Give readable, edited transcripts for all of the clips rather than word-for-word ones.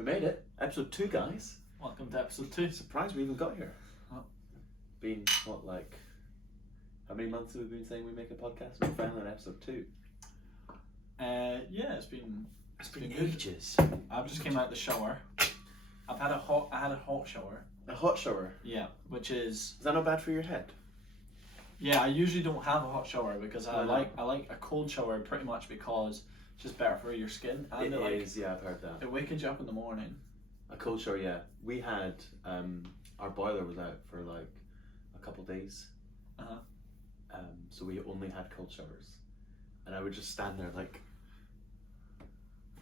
We made it. Episode 2, guys. Welcome to episode 2. Surprised we even got here. Oh. Been, what, like... How many months have we been saying we make a podcast? We're finally on episode 2. Yeah, it's been good. ages. I've just came out the shower. I had a hot shower. A hot shower? Yeah, which is... Is that not bad for your head? Yeah, I usually don't have a hot shower because I No. like a cold shower pretty much because it's just better for your skin. And It is, yeah, I've heard that. It wakens you up in the morning. A cold shower, yeah. We had, our boiler was out for like a couple days. Uh-huh. So we only had cold showers. And I would just stand there like...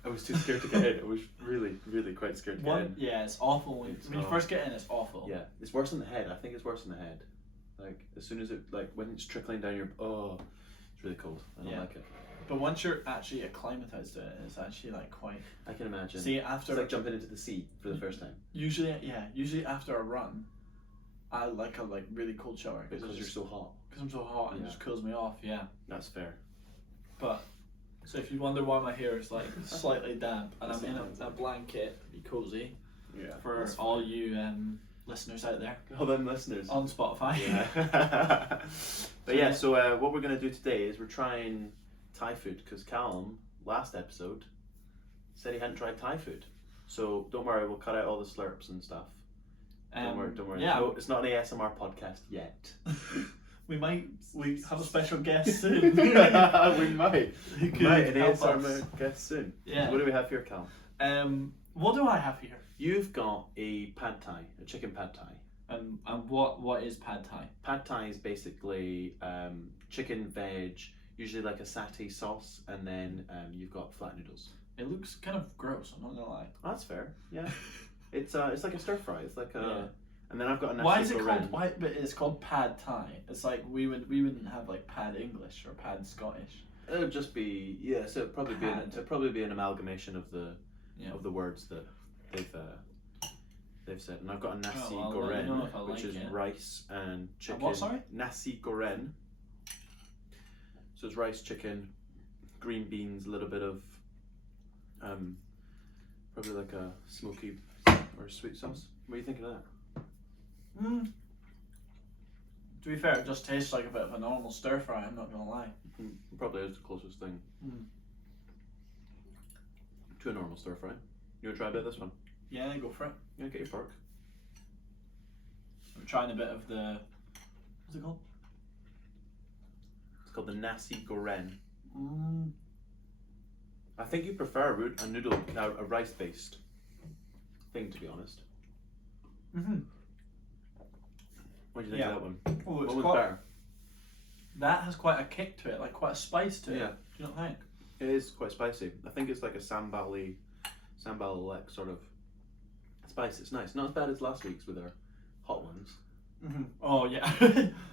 I was too scared to get in. I was really, really quite scared to get in. Yeah, it's awful. When you first get in, it's awful. Yeah, it's worse in the head. I think it's worse in the head. Like, as soon as it, like, when it's trickling down your... Oh, it's really cold. I don't like it. But once you're actually acclimatized to it, it's actually like quite... I can imagine. See, after... It's like jumping into the sea for the first time. Usually after a run, I like a really cold shower. Because you're so hot. Because I'm so hot and it just cools me off, yeah. That's fair. But, so if you wonder why my hair is like slightly damp and I'm in a blanket, be cozy, for all you listeners out there. All them listeners. On Spotify. Yeah. But yeah, so what we're going to do today is we're trying Thai food because Calum, last episode, said he hadn't tried Thai food. So don't worry, we'll cut out all the slurps and stuff. Don't worry. Yeah. No, it's not an ASMR podcast yet. We have a special guest soon. We might. Who could An help ASMR us. guest soon. Yeah. So what do we have here, Calum? What do I have here? You've got a pad thai, a chicken pad thai. And what is pad thai? Pad thai is basically chicken, veg, usually like a satay sauce, and then you've got flat noodles. It looks kind of gross, I'm not gonna lie. Oh, that's fair. Yeah. It's like a stir fry. It's like a and then I've got a nasi Why is it goreng. called but it's called pad thai? It's like we wouldn't have like pad English or pad Scottish. It would just be so it'd probably be an amalgamation of the words that they've said. And I've got a nasi goreng, which is rice and chicken. What, sorry? Nasi goreng. So it's rice, chicken, green beans, a little bit of probably like a smoky or a sweet sauce. What do you think of that? To be fair, it just tastes like a bit of a normal stir fry, I'm not gonna lie. It probably is the closest thing to a normal stir fry. You want to try a bit of this one? Yeah, go for it. Yeah, get your fork. I'm trying a bit of the... What's it called? It's called the nasi goreng. I think you prefer a rice-based thing, to be honest. What do you think of that one? Oh, what was better? That has quite a kick to it, like quite a spice to it. Yeah. Do you not think? It is quite spicy. I think it's like a sambal-like sort of spice. It's nice. Not as bad as last week's with our hot ones. Oh yeah,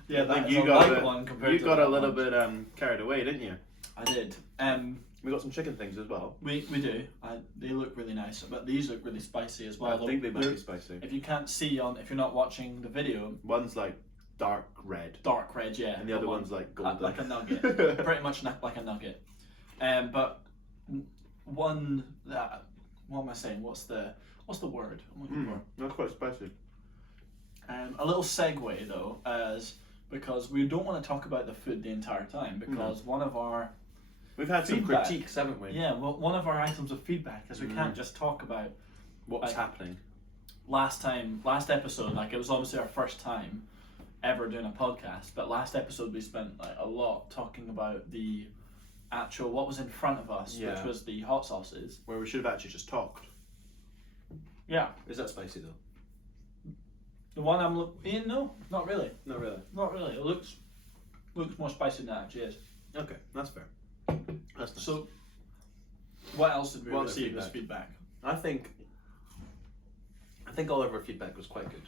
yeah. I think that you is a got light one compared you to got the a little ones. bit carried away, didn't you? I did. We got some chicken things as well. We do. They look really nice, but these look really spicy as well. I think they might be spicy. If you can't see if you're not watching the video, one's like dark red. Dark red, yeah. And the other one's like golden. Like a nugget. Pretty much like a nugget. But one that... What am I saying? What's the word I'm looking for? That's quite spicy. A little segue though, because we don't want to talk about the food the entire time, because one of our... We've had some feedback. critiques, haven't we? Yeah, well, one of our items of feedback is we can't just talk about what's happening. Last episode, like it was obviously our first time ever doing a podcast, but last episode we spent like a lot talking about the actual what was in front of us, which was the hot sauces. Where we should have actually just talked. Yeah. Is that spicy though? The one I'm looking... No, not really. Not really. Not really. It looks more spicy than it actually is. Okay, that's fair. That's nice. So, what else did we receive as feedback? I think all of our feedback was quite good.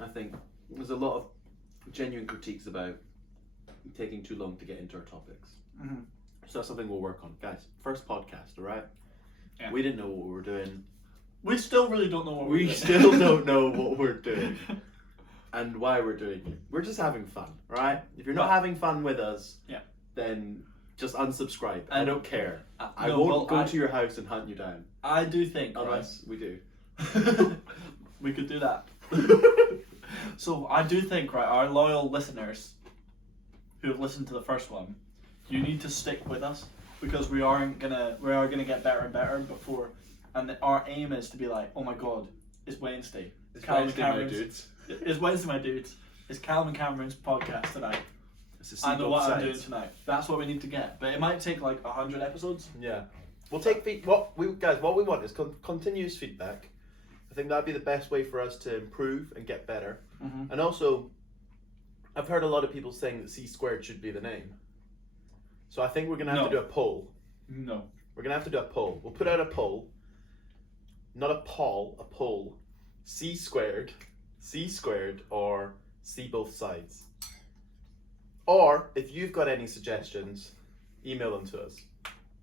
I think there's a lot of genuine critiques about taking too long to get into our topics. So that's something we'll work on. Guys, first podcast, alright? Yeah. We didn't know what we were doing. We still really don't know what we're doing. We still don't know what we're doing and why we're doing it. We're just having fun, right? If you're not having fun with us, then just unsubscribe. I And- don't care. I no, won't well, go to your house and hunt you down. I do think, Unless we do. right, we could do that. So I do think, right, our loyal listeners who have listened to the first one, you need to stick with us because we are gonna get better and better before, and our aim is to be like, oh my god, it's Wednesday. It's Calum and Wednesday, my Cameron's- dudes. It's Wednesday, my dudes. It's Calum and Cameron's podcast tonight. It's a I know what sides. I'm doing tonight. That's what we need to get, but it might take like 100 episodes. Yeah, we'll take what we want is continuous feedback. I think that'd be the best way for us to improve and get better. Mm-hmm. And also, I've heard a lot of people saying that C squared should be the name. So I think we're gonna have to do a poll. No. We're gonna have to do a poll. We'll put out a poll, not a poll, a poll. C squared, or C both sides. Or if you've got any suggestions, email them to us.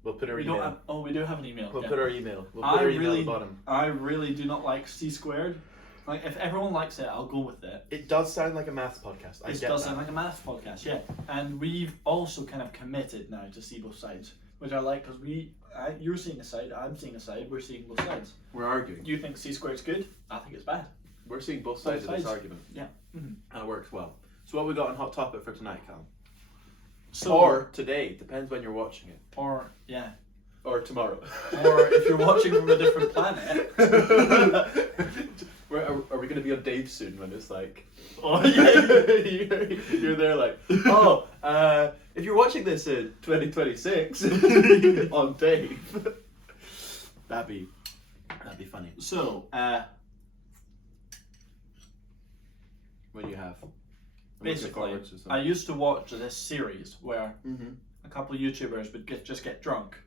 We'll put our We email. don't have, we do have an email. We'll yeah. put our email. We'll put our email at the bottom. I really do not like C squared. Like, if everyone likes it, I'll go with it. It does sound like a maths podcast. It does sound like a maths podcast, yeah. And we've also kind of committed now to see both sides, which I like because you're seeing a side, I'm seeing a side, we're seeing both sides. We're arguing. You think C squared's good? I think it's bad. We're seeing both sides of this argument. Yeah. Mm-hmm. And it works well. So what we got on Hot Topic for tonight, Cal? So, Or today, depends when you're watching it. Or, yeah. Or tomorrow. Or if you're watching from a different planet. Are we going to be on Dave soon when it's like, Oh, yeah. you're there like, oh, if you're watching this in 2026 on Dave, that'd be funny. So, What do you have? I'm looking basically, forward to some. I used to watch this series where Mhm. a couple of YouTubers would just get drunk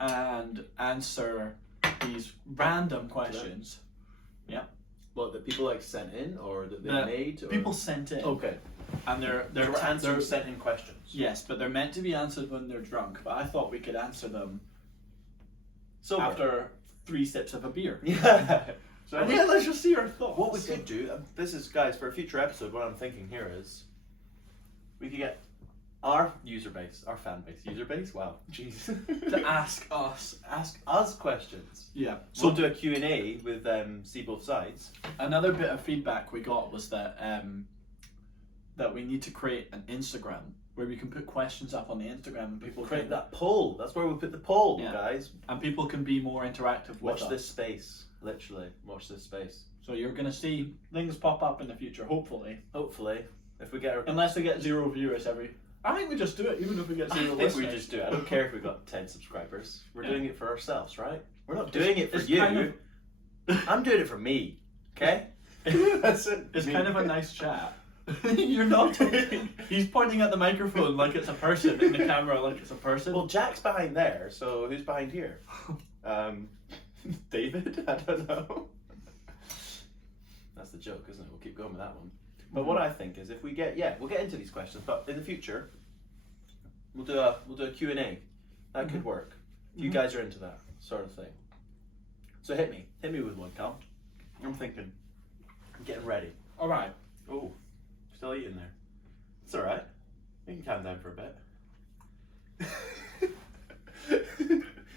and answer these random questions. What, that people like sent in or that they That made? Or? People sent in, Okay. and they're So we're answering they're- sent in questions. yes, but they're meant to be answered when they're drunk. But I thought we could answer them Sober. after 3 sips of a beer. Yeah. So And yeah, let's just see our thoughts. what we could do, this is, guys, for a future episode, what I'm thinking here is we could get our user base, our fan base, user base, wow, jeez, to ask us. questions. Yeah. So we'll do a Q&A with See Both Sides. Another bit of feedback we got was that that we need to create an Instagram where we can put questions up on the Instagram and people Create can, that poll. That's where we'll put the poll, Yeah. guys. and people can be more interactive with Watch us. this space, literally. Watch this space. So you're gonna see things pop up in the future, hopefully. Hopefully, if we get our... Unless we get 0 viewers every. I think we just do it, even if we get 0 I think listeners. we just do it. I don't care if we've got 10 subscribers. We're Yeah. doing it for ourselves, right? We're not doing it for it's you. kind of- I'm doing it for me. Okay? That's it. It's Me. kind of a nice chat. You're not. He's pointing at the microphone like it's a person, in the camera like it's a person. Well, Jack's behind there, so who's behind here? David? I don't know. That's the joke, isn't it? We'll keep going with that one. But what I think is if we get, we'll get into these questions, but in the future, we'll do a Q&A. That could work. If you guys are into that sort of thing. So hit me with one, Cal. I'm thinking. I'm getting ready. All right. Oh, still eating there. It's all right. You can calm down for a bit.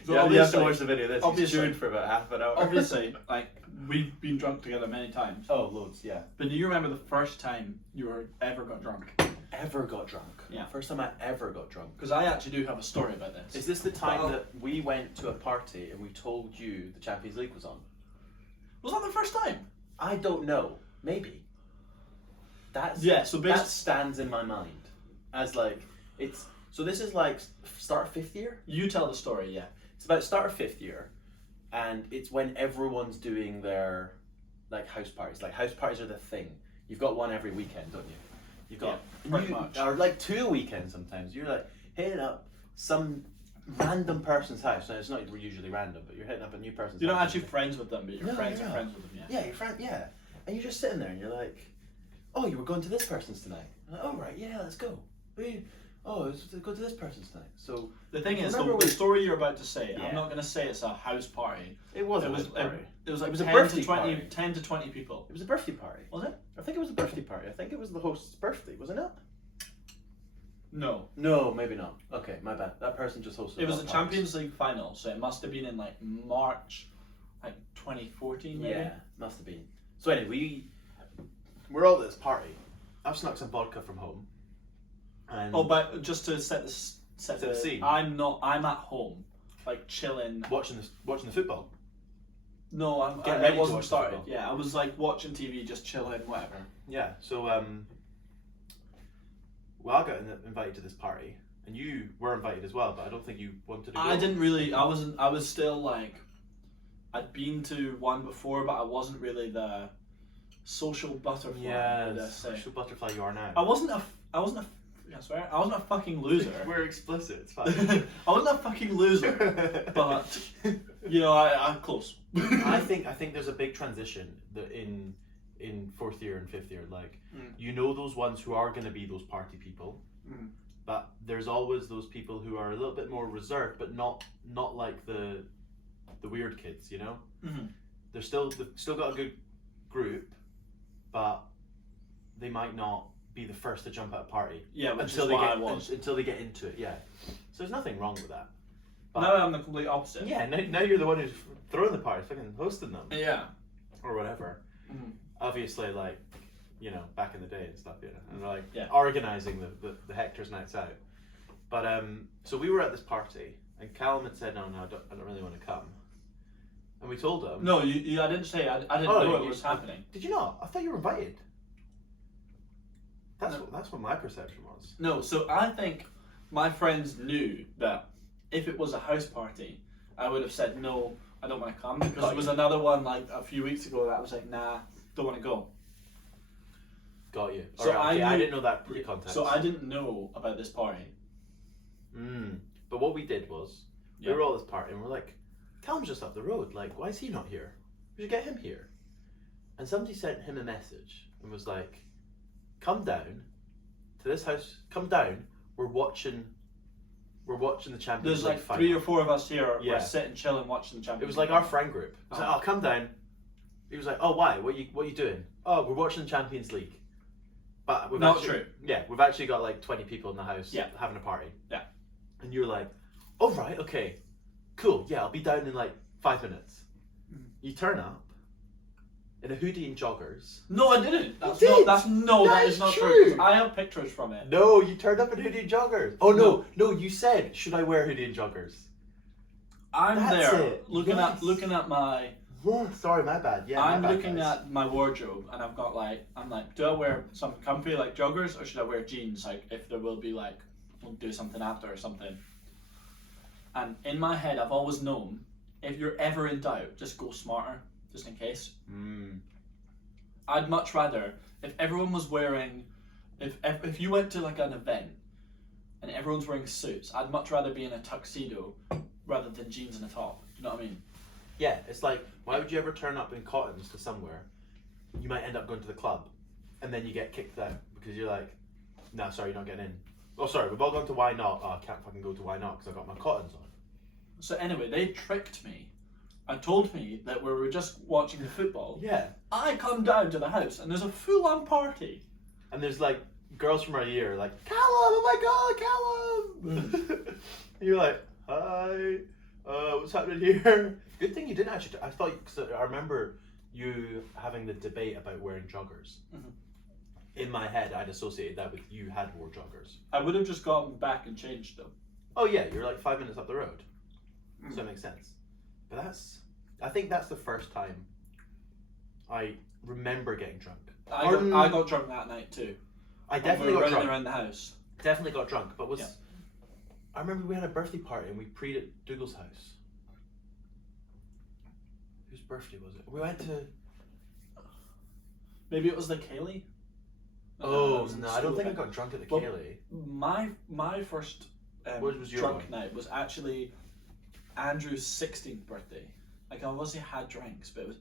So Yeah, you have to obviously- watch the video of this. He's obviously- chewing for about half an hour. Obviously, like we've been drunk together many times. Oh, loads, yeah. But do you remember the first time you ever got drunk? Ever got drunk? Yeah. First time I ever got drunk. Because I actually do have a story about this. Is this the time Well- that we went to a party and we told you the Champions League was on? Was that the first time? I don't know. Maybe. That's Yeah, so that stands in my mind as like it's. So this is like start of 5th year. You tell the story, yeah. It's about start of 5th year, and it's when everyone's doing their like house parties. Like house parties are the thing. You've got one every weekend, don't you? You've got pretty much. or like 2 weekends sometimes. You're like hitting up some random person's house. Now it's not usually random, but you're hitting up a new person's You're house. not actually friends with them, but your No, friends you're are not. friends with them, yeah. Yeah, your friend. Yeah, and you're just sitting there and you're like, oh, you were going to this person's tonight. I'm like, oh right, yeah, let's go. Oh, let's go to this person's tonight. So The thing is, remember the we- story you're about to say, Yeah. I'm not going to say it's a house party. it was It a was party. it was like It was a 10 birthday to 20, party. 10 to 20 people. It was a birthday party. Was it? I think it was a birthday party. I think it was the host's birthday, wasn't it? No. No, maybe not. Okay, my bad. That person just hosted. It was a Champions League final, so it must have been in like March, like 2014 maybe. Yeah, must have been. So anyway, we're all at this party. I've snuck some vodka from home. And but just to set the scene. I'm at home, like chilling. watching the football. No, Getting ready it to wasn't watch started. football. Yeah, I was like watching TV, just chilling, whatever. Yeah. So well, I got invited to this party, and you were invited as well, but I don't think you wanted to go. I didn't really. I wasn't. I was still like. I'd been to one before, but I wasn't really the social butterfly. Yeah, would I the say. social butterfly you are now. I wasn't a. I swear, I wasn't a fucking loser. We're explicit. It's fine. I wasn't a fucking loser, but you know, I'm close. I think there's a big transition that in 4th year and 5th year, like you know those ones who are going to be those party people, but there's always those people who are a little bit more reserved, but not like the weird kids, you know. They've still got a good group, but they might not be the first to jump at a party. Yeah, until they get into it. Yeah, so there's nothing wrong with that. But now I'm the complete opposite. Yeah, now you're the one who's throwing the party, fucking hosting them. Yeah. Or whatever. Obviously, like, you know, back in the day and stuff, you know, and like organising the Hector's nights out. But so we were at this party, and Calum had said, no, I don't really want to come. And we told him. No, you I didn't say. I didn't know it was happening. Did you not? I thought you were invited. That's what my perception was. No, so I think my friends knew that if it was a house party, I would have said no, I don't want to come, because there was another one like a few weeks ago that I was like, nah, don't want to go. Got you. So I didn't know that pre-context. So I didn't know about this party. But what we did was we were all at this party and we're like, Calum's just up the road. Like, why is he not here? We should get him here. And somebody sent him a message and was like, come down to this house. Come down. We're watching the Champions There's League like final. 3 or 4 of us here. We're sitting, chilling, watching the Champions League. It was like our friend group. It was like, oh, come down. He was like, oh, why? What are you doing? Oh, we're watching the Champions League. But we've not actually, true. Yeah, we've actually got like 20 people in the house having a party. Yeah. And you're like, oh, right, okay, cool. Yeah, I'll be down in like 5 minutes. You turn up in a hoodie and joggers. No, I didn't. That is not true. true. I have pictures from it. No, you turned up in hoodie and joggers. Oh no, you said, should I wear hoodie and joggers? Looking at my. Oh, sorry, my bad. Yeah, I'm looking at my wardrobe and I've got I'm like, do I wear something comfy like joggers or should I wear jeans? Like if there will be like, we'll do something after or something. And in my head, I've always known, if you're ever in doubt, just go smarter, just in case. I'd much rather, if everyone was wearing, if you went to like an event and everyone's wearing suits, I'd much rather be in a tuxedo rather than jeans and a top. Do you know what I mean? Yeah, it's like, why would you ever turn up in cottons to somewhere? You might end up going to the club, and then you get kicked out because you're like, nah, sorry, you're not getting in. Oh, sorry, we've all gone to Why Not. Oh, I can't fucking go to Why Not because I've got my cottons on. So anyway, they tricked me and told me that we were just watching the football. Yeah. I come down to the house and there's a full-on party. And there's like girls from our year like, Callum, oh my god, Callum! And you're like, hi, what's happening here? Good thing you didn't actually. I thought, because I remember you having the debate about wearing joggers. In my head, I'd associated that with you had wore joggers. I would have just gone back and changed them. Oh yeah, you're like 5 minutes up the road. So that makes sense. But I think that's the first time I remember getting drunk. I got drunk that night too. I definitely got drunk around the house. Definitely got drunk, but I remember we had a birthday party and we preyed at Dougal's house. Whose birthday was it? We went to. Maybe it was the Kaylee. Oh no, I don't think I got drunk at the Kaylee. My first what was your drunk night was actually Andrew's 16th birthday. Like I obviously had drinks, but it was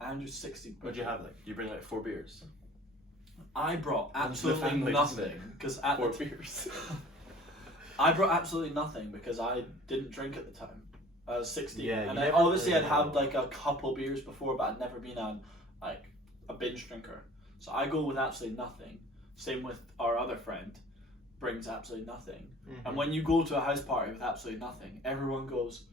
Andrew's 16th birthday. What'd you have? Like you bring like 4 beers. I brought absolutely nothing because at 4 beers. I brought absolutely nothing because I didn't drink at the time. I was 16, yeah, and I'd had like a couple beers before, but I'd never been on like a binge drinker. So I go with absolutely nothing. Same with our other friend. brings absolutely nothing. Mm-hmm. And when you go to a house party with absolutely nothing, everyone goes,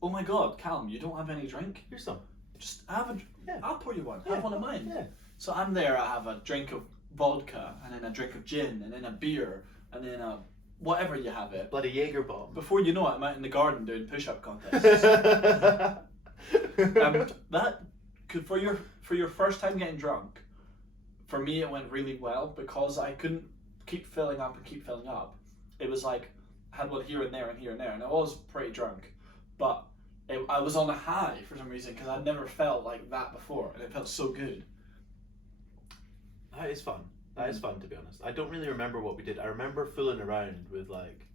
"Oh my God, Calum, you don't have any drink? Here's some. Just have a. Yeah. I'll pour you one. Yeah. Have one of mine." Yeah. So I'm there. I have a drink of vodka, and then a drink of gin, and then a beer, and then a whatever you have it. Bloody Jaeger bomb. Before you know it, I'm out in the garden doing push-up contests. That could for your first time getting drunk. For me, it went really well because I couldn't keep filling up and keep filling up. It was like I had one here and there and here and there, and I was pretty drunk, but I was on a high for some reason because I'd never felt like that before, and it felt so good. That is fun. That is fun, to be honest. I don't really remember what we did. I remember fooling around with like,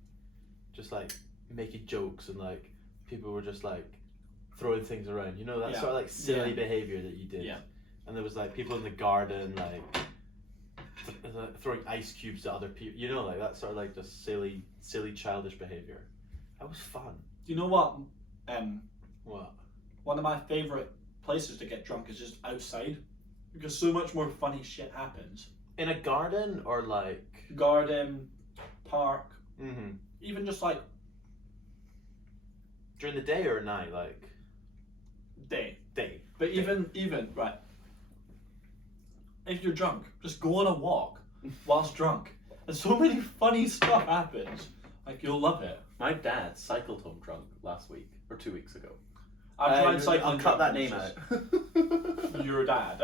just like making jokes and like people were just like throwing things around. You know, that sort of like silly behavior that you did. Yeah. And there was like people in the garden like throwing ice cubes to other people. You know, like that sort of like just silly childish behavior. That was fun. Do you know what? What? One of my favorite places to get drunk is just outside, because so much more funny shit happens. In a garden or like Garden, park, even just like during the day or at night, like day. Day. But even right. If you're drunk, just go on a walk whilst drunk. And so many funny stuff happens. Like, you'll love it. My dad cycled home drunk last week or 2 weeks ago. I've tried cycling. I'll cut that name out. Your dad.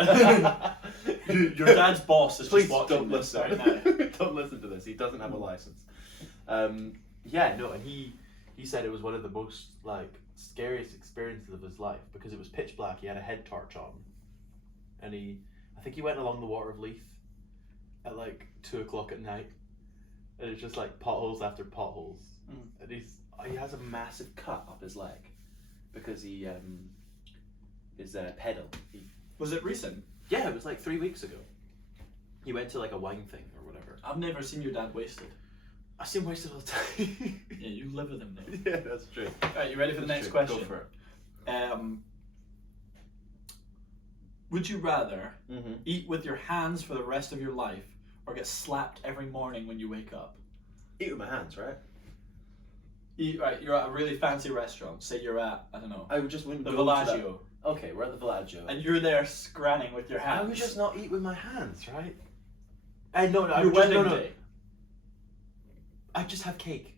Your dad's boss is Please just watching don't this listen. right now. Don't listen to this. He doesn't have a license. Yeah, no, and he said it was one of the most like scariest experiences of his life because it was pitch black. He had a head torch on, and I think he went along the Water of Leith at like 2 o'clock at night, and it's just like potholes after potholes, and he has a massive cut up his leg because his pedal. Was it recent? Yeah, it was like 3 weeks ago. He went to like a wine thing or whatever. I've never seen your dad wasted. I see him wasted all the time. Yeah, you live with him though. Yeah, that's true. Alright, you ready for the next True. question? Go for it. Would you rather eat with your hands for the rest of your life or get slapped every morning when you wake up? Eat with my hands, right? Right, you're at a really fancy restaurant. Say you're at, I don't know, I would just wouldn't the go to Bellagio. that. Okay, we're at the Bellagio. And you're there scranning with your hands. I would just not eat with my hands, right? No, Your wedding day. I'd just have cake.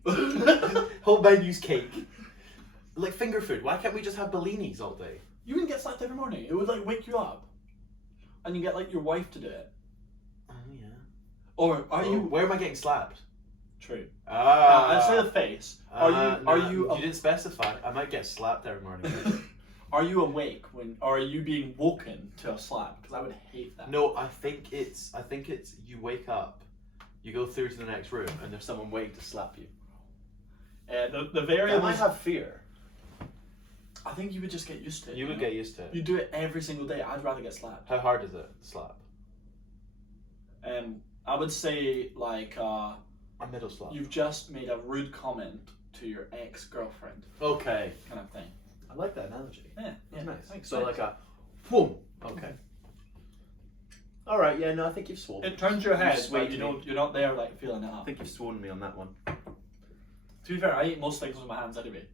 Whole menu's cake. Like finger food. Why can't we just have Bellinis all day? You wouldn't get slapped every morning. It would like wake you up. And you get like your wife to do it. Oh yeah. Or are you... Where am I getting slapped? True. Ah. I'd say the face. You didn't specify. I might get slapped every morning. Are you awake or are you being woken to a slap? Because I would hate that. No, I think it's you wake up, you go through to the next room, and there's someone waiting to slap you. The variables... I might have fear. I think you would just get used to it. You would get used to it. You do it every single day. I'd rather get slapped. How hard is it to slap? I would say like a middle slap. You've just made a rude comment to your ex-girlfriend. Okay. Kind of thing. I like that analogy. Yeah, that's nice. Thanks, so thanks. like a, boom. Okay. All right. Yeah. No, I think you've swollen. It turns your head, swayed but me. you're not there like feeling it up. I think you've swollen me on that one. To be fair, I eat most things with my hands anyway.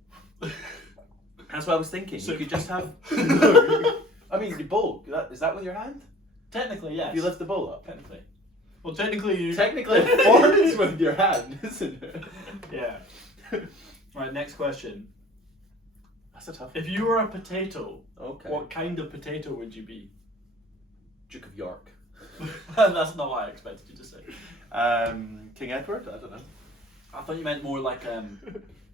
That's what I was thinking. So you could just have. No. I mean, the bowl. Is that with your hand? Technically, yes. You lift the bowl up. Technically. Well, technically you. Technically, it forms with your hand, isn't it? Yeah. Right. Next question. That's a tough one. If you were a potato, okay. what kind of potato would you be? Duke of York. That's not what I expected you to say. King Edward? I don't know. I thought you meant more like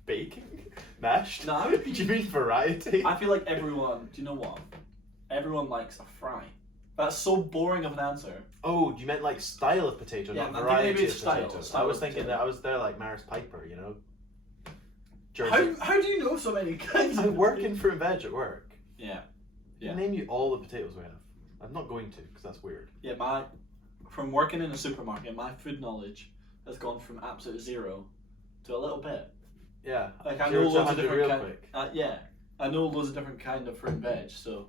Baking? Mashed? No, I would be... Do you mean variety? I feel like everyone... Do you know what? Everyone likes a fry. That's so boring of an answer. Oh, you meant like style of potato, Yeah, not maybe variety it's of style. potatoes. Style I was of thinking potato. that I was there like Maris Piper, you know? Jersey. How do you know so many kinds I of work potato? in fruit and veg at work. Yeah. I'll name you all the potatoes we have. I'm not going to, because that's weird. Yeah, from working in a supermarket, my food knowledge has gone from absolute zero to a little bit. Yeah. Like I Zero know to loads of 100 different real kind. quick. Yeah, I know loads of different kind of fruit and veg. So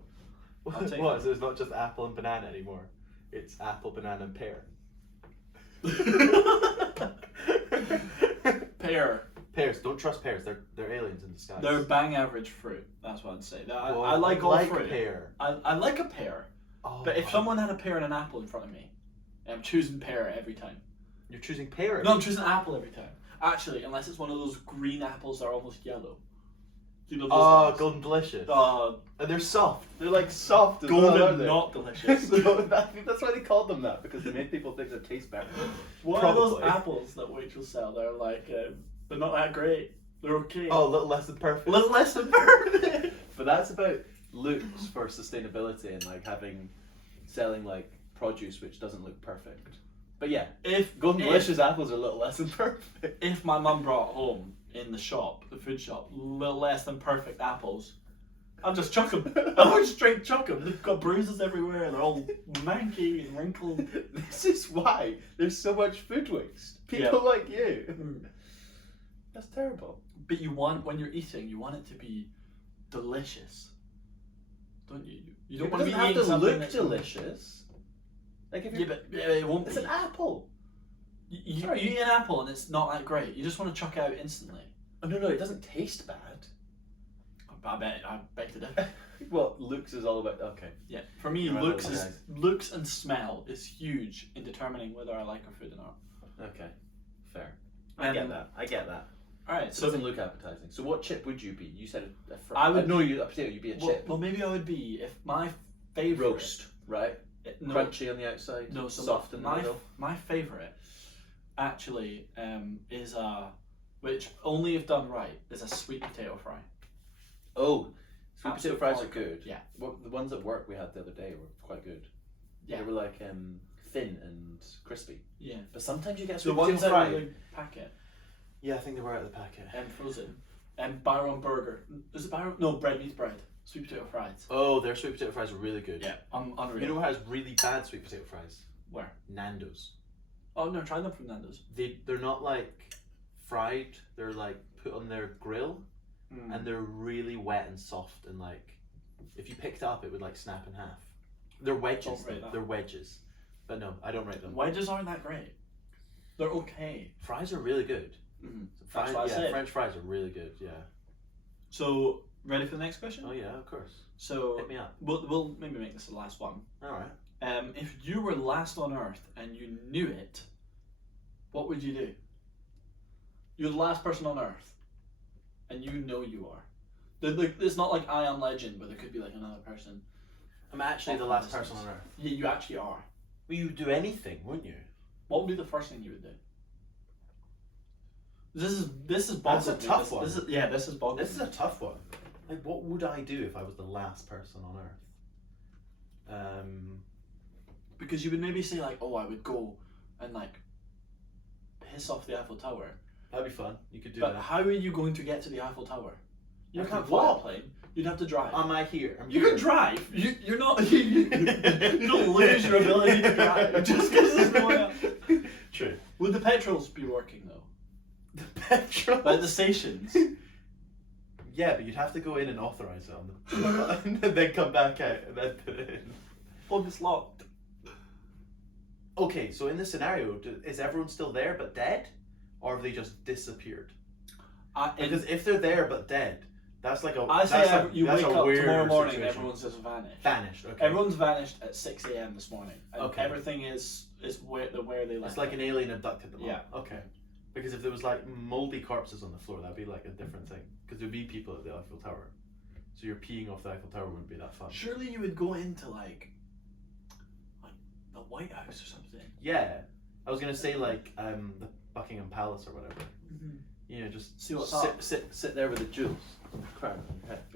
I'll take What? it. So it's not just apple and banana anymore. It's apple, banana, and pear. Pear. Pears. Don't trust pears. They're aliens in disguise. They're bang average fruit. That's what I'd say. Well, I like all fruit. Pear. I like a pear. Oh, But if someone had a pear and an apple in front of me, I'm choosing pear every time. You're choosing pear? No, I'm choosing apple every time. Actually, unless it's one of those green apples that are almost yellow. You know those ones? Golden delicious. And they're soft. They're like soft as golden, well, aren't they? not delicious. No, I think that's why they called them that, because they made people think they taste better. What are those apples that Waitrose sell? They're like, they're not that great. They're okay. Oh, a little less than perfect. A little less than perfect. But that's about looks for sustainability and like selling like produce which doesn't look perfect. But yeah, if golden delicious apples are a little less than perfect. If my mum brought home in the shop, the food shop, little less than perfect apples, I'll just chuck them. I would straight chuck them. They've got bruises everywhere. They're all manky and wrinkled. This is why there's so much food waste. People like you. That's terrible. But when you're eating, you want it to be delicious, don't you? You don't want to be eating something look that's delicious. Like if but it won't. It's an apple. You eat an apple and it's not that great. You just want to chuck it out instantly. Oh no, it doesn't taste bad. I bet it does. Well, looks is all about Yeah, for me, looks and smell is huge in determining whether I like a food or not. Okay, fair. I get that. All right, so it doesn't look appetizing. So what chip would you be? You said a fry. I would. No, a potato. You'd be a chip. Well, maybe I would be if my favorite roast, right? Crunchy on the outside. No, so soft in the middle. My favorite, actually, is which only if done right is a sweet potato fry. Oh, sweet potato fries are good. Yeah. Well, the ones at work we had the other day were quite good. Yeah. They were like thin and crispy. Yeah. But sometimes you get sweet the ones potato fry. out of the packet. Yeah, I think they were out of the packet. And frozen. And Byron Burger. Is it Byron? No, bread meets bread. Sweet potato fries. Oh, their sweet potato fries are really good. Yeah, unreal. You know what has really bad sweet potato fries? Where? Nando's. Oh, I've never tried them from Nando's. They're not like fried. They're like put on their grill, and they're really wet and soft, and like if you picked it up, it would like snap in half. They're wedges. They're wedges. But no, I don't rate them. Wedges aren't that great. They're okay. Fries are really good. Mm-hmm. French fries are really good. Yeah. So, ready for the next question? Oh yeah, of course. So hit me up. We'll maybe make this the last one. All right. If you were last on Earth and you knew it, what would you do? You're the last person on Earth, and you know you are. It's not like I Am Legend, where there could be like another person. I'm actually the last person on Earth. Yeah, you actually are. Well, you would do anything, wouldn't you? What would be the first thing you would do? This is That's a tough one. This is boggling. This is a tough one. Like, what would I do if I was the last person on Earth? Because you would maybe say like, oh, I would go and like piss off the Eiffel Tower. That'd be fun. You could do but that. How are you going to get to the Eiffel Tower? You I can't could fly a walk. plane. You'd have to drive. Am I here? You can drive. You're not. You don't lose your ability to drive just because there's no one else. True. Would the petrols be working though? The petrol? Like the stations? Yeah, but you'd have to go in and authorise it on them. And then come back out and then put it in. Plug is locked. Okay, so in this scenario, is everyone still there but dead? Or have they just disappeared? Because if they're there but dead, that's like a. You wake up tomorrow morning situation. and everyone's just vanished. Vanished. Okay. Everyone's vanished at 6 a.m. this morning. And okay. Everything is where they left. It's like an alien abducted them. Yeah. Okay. Because if there was like mouldy corpses on the floor, that'd be like a different thing. Because there'd be people at the Eiffel Tower, so you're peeing off the Eiffel Tower wouldn't be that fun. Surely you would go into like the White House or something. Yeah, I was gonna say like the Buckingham Palace or whatever. Mm-hmm. You know, just see what's up. Sit there with the jewels. Crown.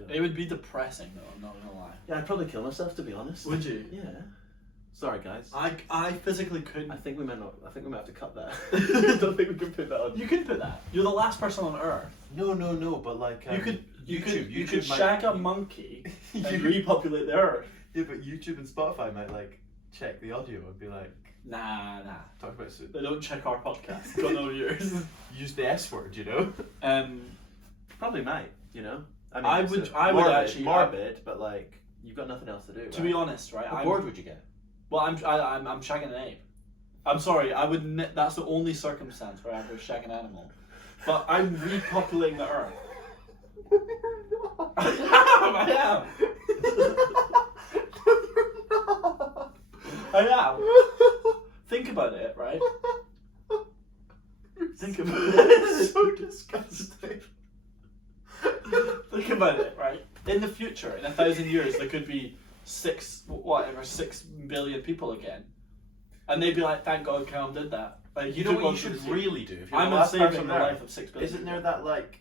It would be depressing though. I'm not gonna lie. Yeah, I'd probably kill myself to be honest. Would you? Yeah. Sorry, guys. I physically couldn't. I think we might have to cut that. I don't think we can put that on. You could put that. You're the last person on Earth. No, but like you could shag a monkey and repopulate the Earth. Yeah, but YouTube and Spotify might like check the audio and be like, nah. Talk about soon. They don't check our podcast. Got no viewers. Use the S word, you know. Probably might, you know. I would actually morbid, but like you've got nothing else to do. To be honest, right? How bored would you get? Well, I'm shagging an ape. I'm sorry, I would. That's the only circumstance where I would shag an animal. But I'm repopulating the earth. I am. I am. Think about it, right? Think about it. It's so disgusting. Think about it, right? In the future, in 1,000 years, there could be 6 billion people again, and they'd be like, "Thank God, Calum did that." Like, You know what you should really do? If you're I'm the last saving person the there, life of 6 billion. isn't there that like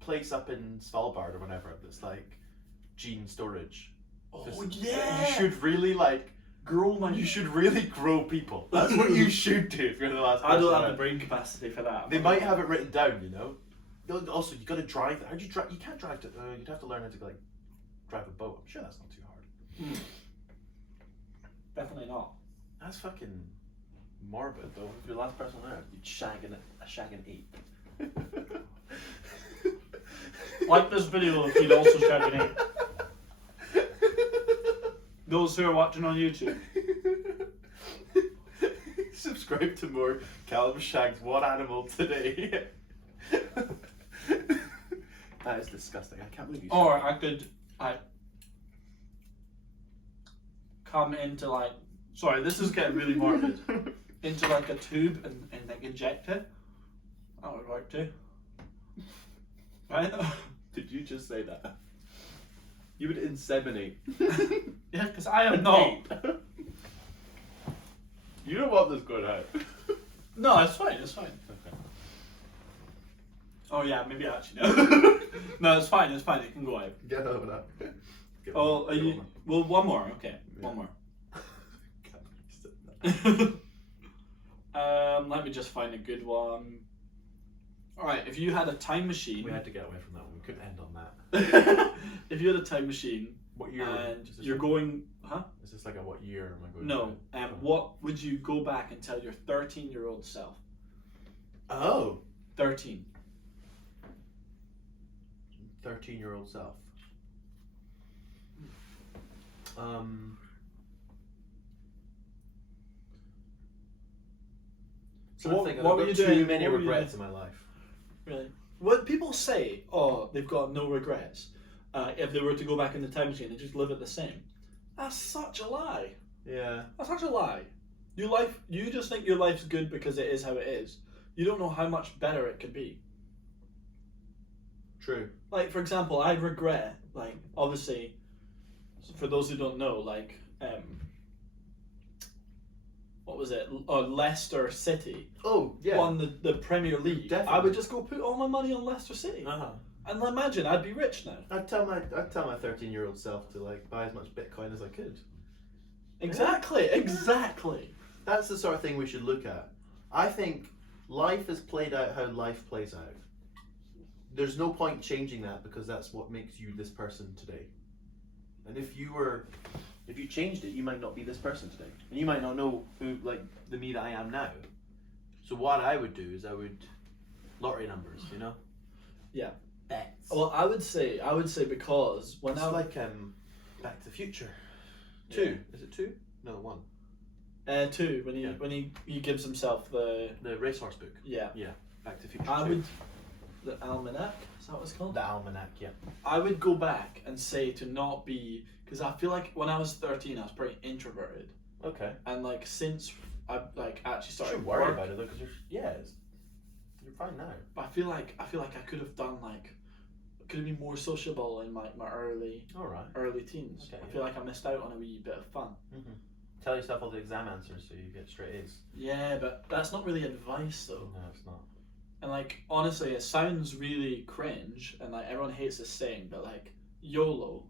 place up in Svalbard or whatever that's like gene storage? Oh Just- yeah. You should really like grow my. You should really grow people. That's what you should do if you're the last person. I don't have there. the brain capacity for that. They might have it written down, you know. Also, you got to drive. How do you drive? You can't drive to. You'd have to learn how to like drive a boat. I'm sure that's not too hard. Definitely not. That's fucking morbid, though. If you're the last person on Earth, you'd shag an ape. Like this video if you'd also shag an ape. Those who are watching on YouTube. Subscribe to more Calum shags one animal today. That is disgusting. I can't believe you. Or I could come into like. Sorry, this is getting really morbid. Into like a tube and like inject it. That would work too. Right? Did you just say that? You would inseminate. Yeah, because I am not. You don't want this going out. No, it's fine. It's fine. Okay. Oh yeah, maybe actually no. No, it's fine. It's fine. It can go out. Get over that. Oh, are you? Well, one more. Okay, Yeah. one more. Can't believe Let me just find a good one. All right, if you had a time machine, we had to get away from that one. We couldn't end on that. if you had a time machine, What year? and is this you're like, going, huh? Is this like a what year am I going? No. to? What would you go back and tell your 13-year-old self? Oh. 13. 13-year-old self. So I what- think what I've were got you too doing- many what were you regrets in my life. Really? When people say, oh, they've got no regrets, if they were to go back in the time machine and just live it the same, that's such a lie. Yeah. That's such a lie. You just think your life's good because it is how it is. You don't know how much better it could be. True. Like, for example, I regret, like, obviously, for those who don't know, like, what was it? Leicester City Oh yeah. won the Premier League. Definitely. I would just go put all my money on Leicester City. Uh-huh. And imagine, I'd be rich now. I'd tell my 13-year-old self to like buy as much Bitcoin as I could. Exactly. That's the sort of thing we should look at. I think life is played out how life plays out. There's no point changing that because that's what makes you this person today. And if you changed it, you might not be this person today. And you might not know who, like, the me that I am now. So what I would do is I would lottery numbers, you know? Yeah. Bets. Well, I would say because when It's I like Back to the Future. 2. Yeah. Is it 2? No, 1. 2 when he gives himself the The racehorse book. yeah. Yeah. Back to the Future. I 2. would the almanac, is that what it's called? The almanac, yeah. I would go back and say to not be, because I feel like when I was 13 I was pretty introverted, Okay. and like since I like actually You started should worry work, about it though, because you're fine now. but I feel like I could have done like could have been more sociable in my early All right. teens. Okay, I feel like I missed out on a wee bit of fun. Mm-hmm. Tell yourself all the exam answers so you get straight A's. Yeah, but that's not really advice though. No, it's not. And like honestly, it sounds really cringe, and like everyone hates this saying, but like YOLO.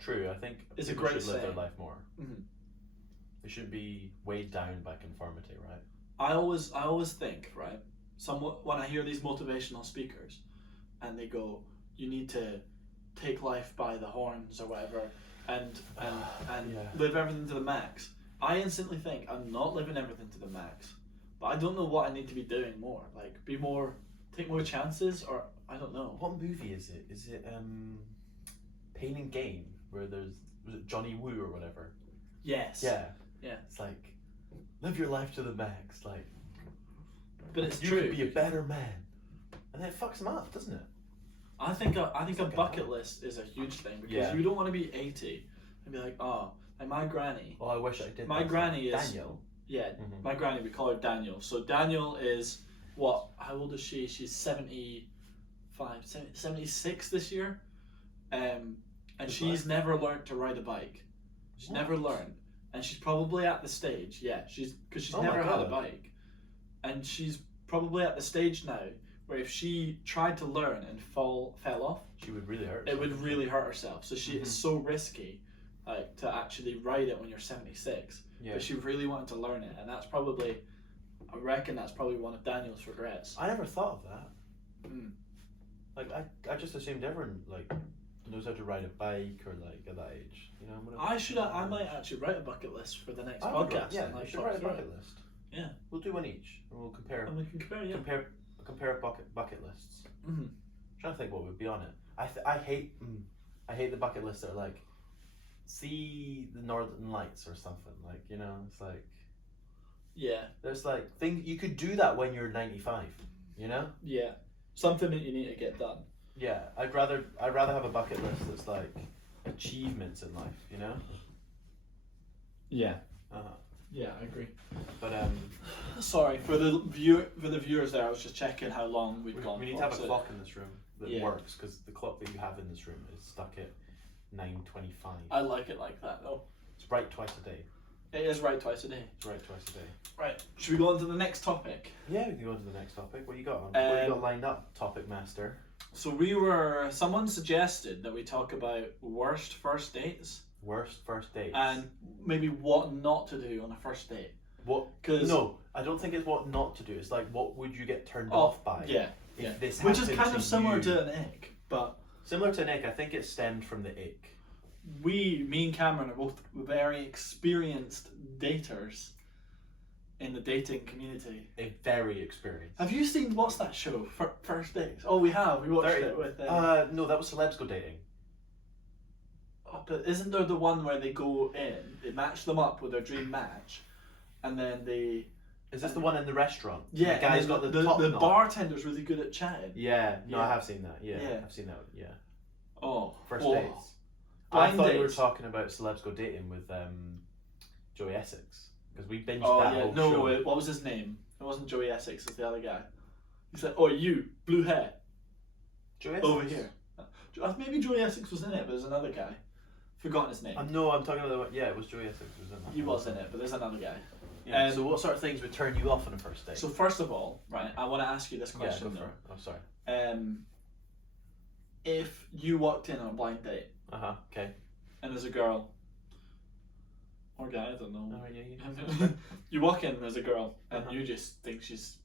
True. I think It's a people great should live their saying. life more. Mhm. They shouldn't be weighed down by conformity, right? I always think, right? Somewhat when I hear these motivational speakers, and they go, "You need to take life by the horns or whatever, and Yeah. live everything to the max." I instantly think I'm not living everything to the max, but I don't know what I need to be doing more. Like take more chances, or I don't know. What movie is it? Is it Pain and Gain, where was it Johnny Woo or whatever? Yes. Yeah. Yeah. It's like live your life to the max. Like, but it's you true. could be a better man, and then it fucks them up, doesn't it? I think a bucket list is a huge thing because you don't want to be 80 and be like, oh, like my granny. Oh, I wish I did. My granny is Daniel. Yeah, my granny, we call her Daniel. So Daniel is what? How old is she? She's 76 this year, and she's never learned to ride a bike. She's never learned, and she's probably at the stage. Yeah, she's never had a bike, and she's probably at the stage now where if she tried to learn and fell off, she would really hurt herself. It would really hurt herself. So it's so risky, like, to actually ride it when you're 76. Yeah. But she really wanted to learn it, and that's probably, I reckon that's probably one of Daniel's regrets. I never thought of that. Like I just assumed everyone like knows how to ride a bike or like at that age. You know. I might actually write a bucket list for the next podcast. Yeah, we should write a bucket list. Yeah. We'll do one each, and we'll compare. And we can compare. Yeah. Compare bucket lists. Mm-hmm. I'm trying to think what would be on it. I hate the bucket lists that are like, see the Northern Lights or something, like, you know, it's like, yeah, there's like things you could do that when you're 95, you know. Yeah, something that you need to get done. Yeah, I'd rather have a bucket list that's like achievements in life, you know. Yeah. Uh-huh. Yeah, I agree. But sorry for the viewers there. I was just checking how long we've gone. We need to have a clock in this room that works, because the clock that you have in this room is stuck at 9:25. I like it like that though. It's right twice a day. It is right twice a day. It's right twice a day. Right. Should we go on to the next topic? Yeah, we can go on to the next topic. What you got on? What you got lined up, topic master? So someone suggested that we talk about worst first dates. Worst first dates. And maybe what not to do on a first date. What? No, I don't think it's what not to do. It's like, what would you get turned off by? Yeah. If this which is kind to of similar you. to an ick, but similar to an ick. I think it stemmed from the ick. Me and Cameron are both very experienced daters in the dating community. Very experienced. Have you seen, what's that show? First Dates? Oh, we have. We watched it with. No, that was Celebs Go Dating. Oh, but isn't there the one where they go in, they match them up with their dream match, and then they. Is this the one in the restaurant? Yeah, the guy's got the top knot. Bartender's really good at chatting. Yeah, no, I have seen that. Yeah, I've seen that. Yeah. Oh, first dates. Blind I thought dates. you were talking about Celebs Go Dating with Joey Essex, because we binged that whole no, show. what was his name? It wasn't Joey Essex. It's the other guy. He said, "Oh, you blue hair." Joey Essex. Over here. Maybe Joey Essex was in it, but there's another guy. Forgotten his name. No, I'm talking about it was Joey Essex who was in that. He was in it, but there's another guy. Yeah. So what sort of things would turn you off on a first date? So first of all, right, I want to ask you this question though. Oh, sorry. If you walked in on a blind date. Okay. And there's a girl. Or guy, I don't know. Oh, yeah. You walk in, there's a girl, and you just think she's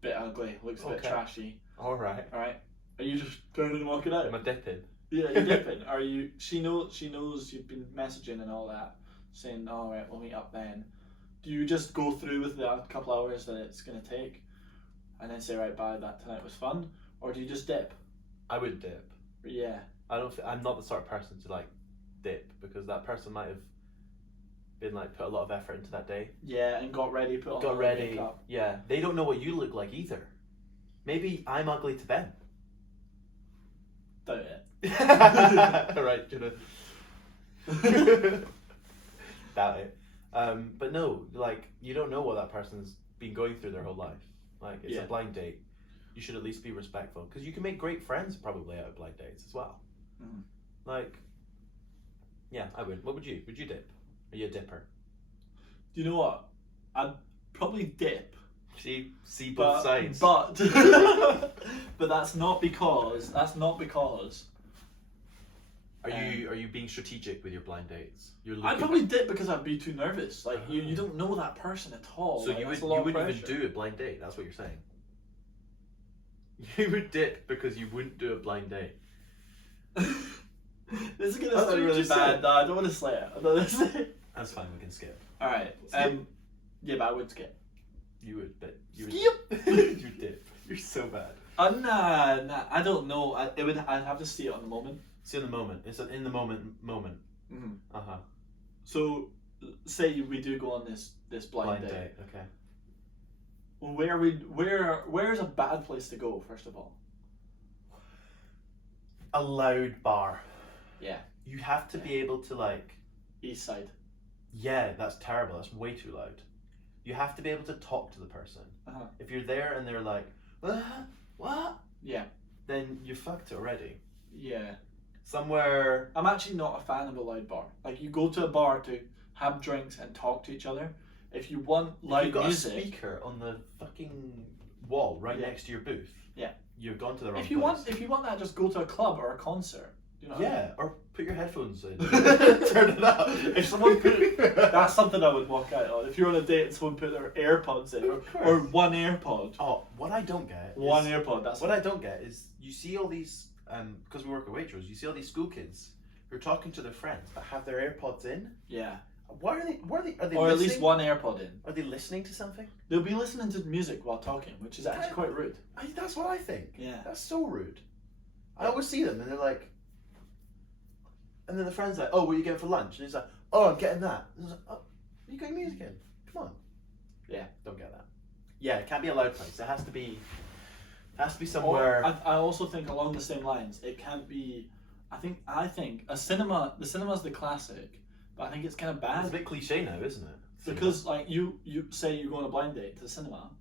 a bit ugly, looks a bit trashy. Alright. Alright. Are you just turning and walking out? Am I dipping? Yeah, you're dipping. Are you? She knows you've been messaging and all that, saying, "All right, we'll meet up then." Do you just go through with the couple hours that it's gonna take, and then say, "Right, bye. That tonight was fun," or do you just dip? I would dip. Yeah. I'm not the sort of person to like dip, because that person might have been like put a lot of effort into that day. Yeah, and got ready. Got ready. Makeup. Yeah, they don't know what you look like either. Maybe I'm ugly to them. Doubt it. Right, you know. Doubt it. But no, like, you don't know what that person's been going through their whole life. Like, it's a blind date. You should at least be respectful, because you can make great friends probably out of blind dates as well. Mm. Like, yeah, I would. What would you? Would you dip? Are you a dipper? Do you know what? I'd probably dip. See both sides. But but that's not because. Are you being strategic with your blind dates? I'd probably dip because I'd be too nervous. Like you don't know that person at all. So like, you wouldn't even do a blind date. That's what you're saying. You would dip because you wouldn't do a blind date. This is gonna sound really bad. No, I don't want to say it. That's fine. We can skip. All right. Yeah, but I would skip. You would, but you would. Skip. You dip. You're so bad. Nah. I don't know. I'd have to see it on the moment. See on the moment. It's an in the moment. Mm-hmm. Uh huh. So say we do go on this blind date. Okay. Where's a bad place to go, first of all? A loud bar. Yeah. You have to be able to like. East side. Yeah, that's terrible. That's way too loud. You have to be able to talk to the person. Uh-huh. If you're there and they're like, what? Yeah. Then you fucked it already. Yeah. Somewhere. I'm actually not a fan of a loud bar. Like, you go to a bar to have drinks and talk to each other. If you want loud you've got music, a speaker on the fucking wall right next to your booth. Yeah. You've gone to the wrong if you place. If you want that, just go to a club or a concert. You know what I mean? Or put your headphones in. Turn it up. If someone put, that's something I would walk out on. If you're on a date and someone put their AirPods in, or one AirPod. Oh, what I don't get. One AirPod. That's what I don't get is you see all these because we work at Waitrose. You see all these school kids who are talking to their friends but have their AirPods in. Yeah. What are they? Are they? Or listening? at least one AirPod in. Are they listening to something? They'll be listening to music while talking, which is actually quite rude. That's what I think. Yeah. That's so rude. I always see them and they're like. And then the friend's like, "Oh, what are you getting for lunch?" And he's like, "Oh, I'm getting that." And I was like, "Oh, you got music in? Come on." Yeah, don't get that. Yeah, it can't be a loud place. It has to be somewhere. I also think along the same lines, it can't be. I think a cinema. The cinema's the classic, but I think it's kind of bad. It's a bit cliche now, isn't it? Because like you say you go on a blind date to the cinema,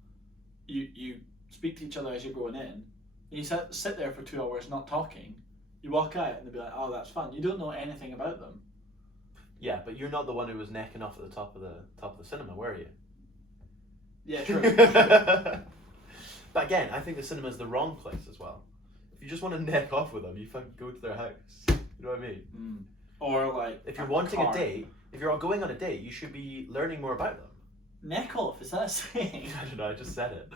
you speak to each other as you're going in, and you sit there for 2 hours not talking. You walk out and they'll be like, "Oh, that's fun." You don't know anything about them. Yeah, but you're not the one who was necking off at the top of the cinema, were you? Yeah, true. But again, I think the cinema is the wrong place as well. If you just want to neck off with them, you fucking go to their house. You know what I mean? Mm. Or like, if you're wanting a date, if you're going on a date, you should be learning more about them. Neck off, is that a saying? I don't know. I just said it.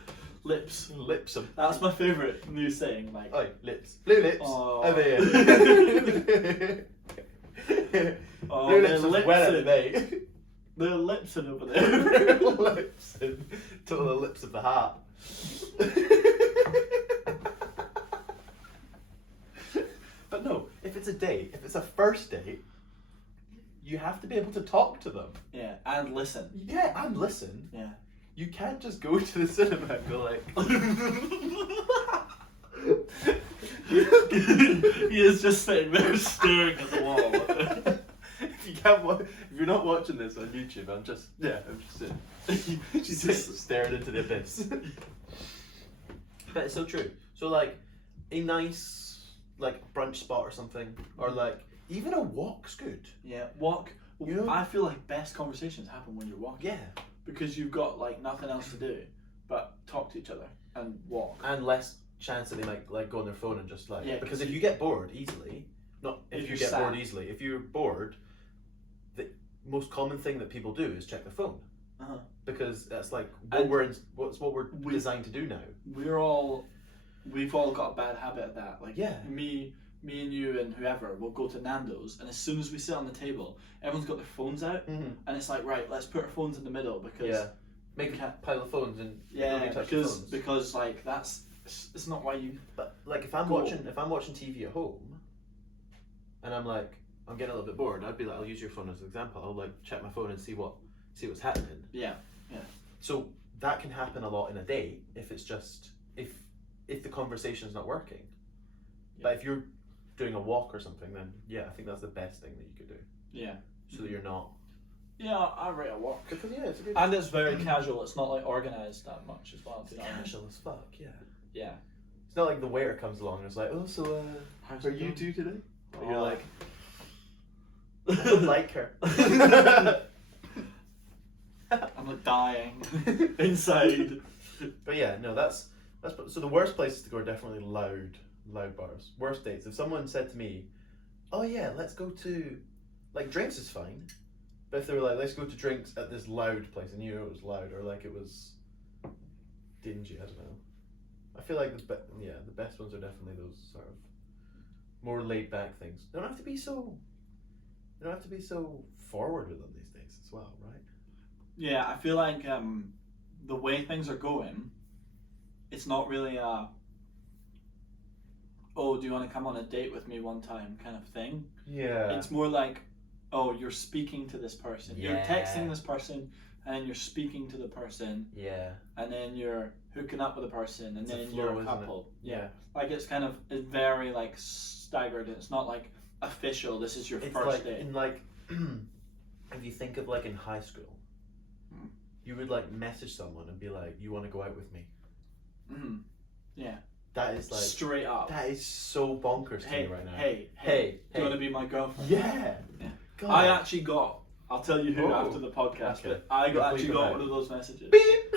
Lips. Lips. That's my favourite new saying. Like, oh, lips. Blue lips. Oh. Over here. Blue lips is well at mate. There are lips in over there. Lips in. To the lips of the heart. But no, if it's a date, if it's a first date, you have to be able to talk to them. Yeah, and listen. Yeah, and listen. Yeah. You can't just go to the cinema and go like... He is just sitting there staring at the wall. If you're not watching this on YouTube, I'm just sitting. She's just staring into the abyss. But it's so true. So like, a nice like brunch spot or something, or like even a walk's good. Yeah, walk. You know? I feel like best conversations happen when you're walking. Yeah. Because you've got like nothing else to do but talk to each other and walk. And less chance that they might like go on their phone and just like. Yeah, because if you get bored easily, not if you get bored easily, if you're bored, the most common thing that people do is check their phone. Uh-huh. Because that's like what we're designed to do now. We've all got a bad habit of that. Like yeah. Me and you and whoever will go to Nando's, and as soon as we sit on the table, everyone's got their phones out, and it's like, right, let's put our phones in the middle because make a pile of phones and because like it's not why you. But like if I'm watching TV at home, and I'm getting a little bit bored, I'd be like, I'll use your phone as an example. I'll like check my phone and see what's happening. Yeah. So that can happen a lot in a date if it's just if the conversation's not working. Yeah. But if you're doing a walk or something, then yeah, I think that's the best thing that you could do. Yeah. So that you're not. Yeah, I rate a walk. Because it's a good. And it's very casual. It's not like organised that much as well. It's casual as fuck. Yeah. Yeah. It's not like the waiter comes along and it's like, oh, so how's are you two today? Oh. And you're like, I don't like her. I'm like dying inside. But yeah, no, that's so the worst places to go are definitely loud bars. Worst dates. If someone said to me, "Oh yeah, let's go to like drinks is fine," but if they were like, "Let's go to drinks at this loud place," and you know it was loud or like it was dingy, I don't know. I feel like the best ones are definitely those sort of more laid back things. They don't have to be so forward with them these days as well, right? Yeah, I feel like the way things are going, it's not really oh, do you want to come on a date with me one time kind of thing. Yeah. It's more like, oh, you're speaking to this person. Yeah. You're texting this person, and then you're speaking to the person. Yeah. And then you're hooking up with a person, and It's then a flow, you're a isn't couple. it? Yeah. Like it's very like staggered. It's not like official. This is your It's first like date. in like, if you think of like in high school, you would like message someone and be like, "You want to go out with me?" Yeah. That is like straight up. That is so bonkers to me right now. Hey. Do you want to be my girlfriend? Yeah. God. I actually got. I'll tell you who after the podcast. Okay. But I got one of those messages. Beep.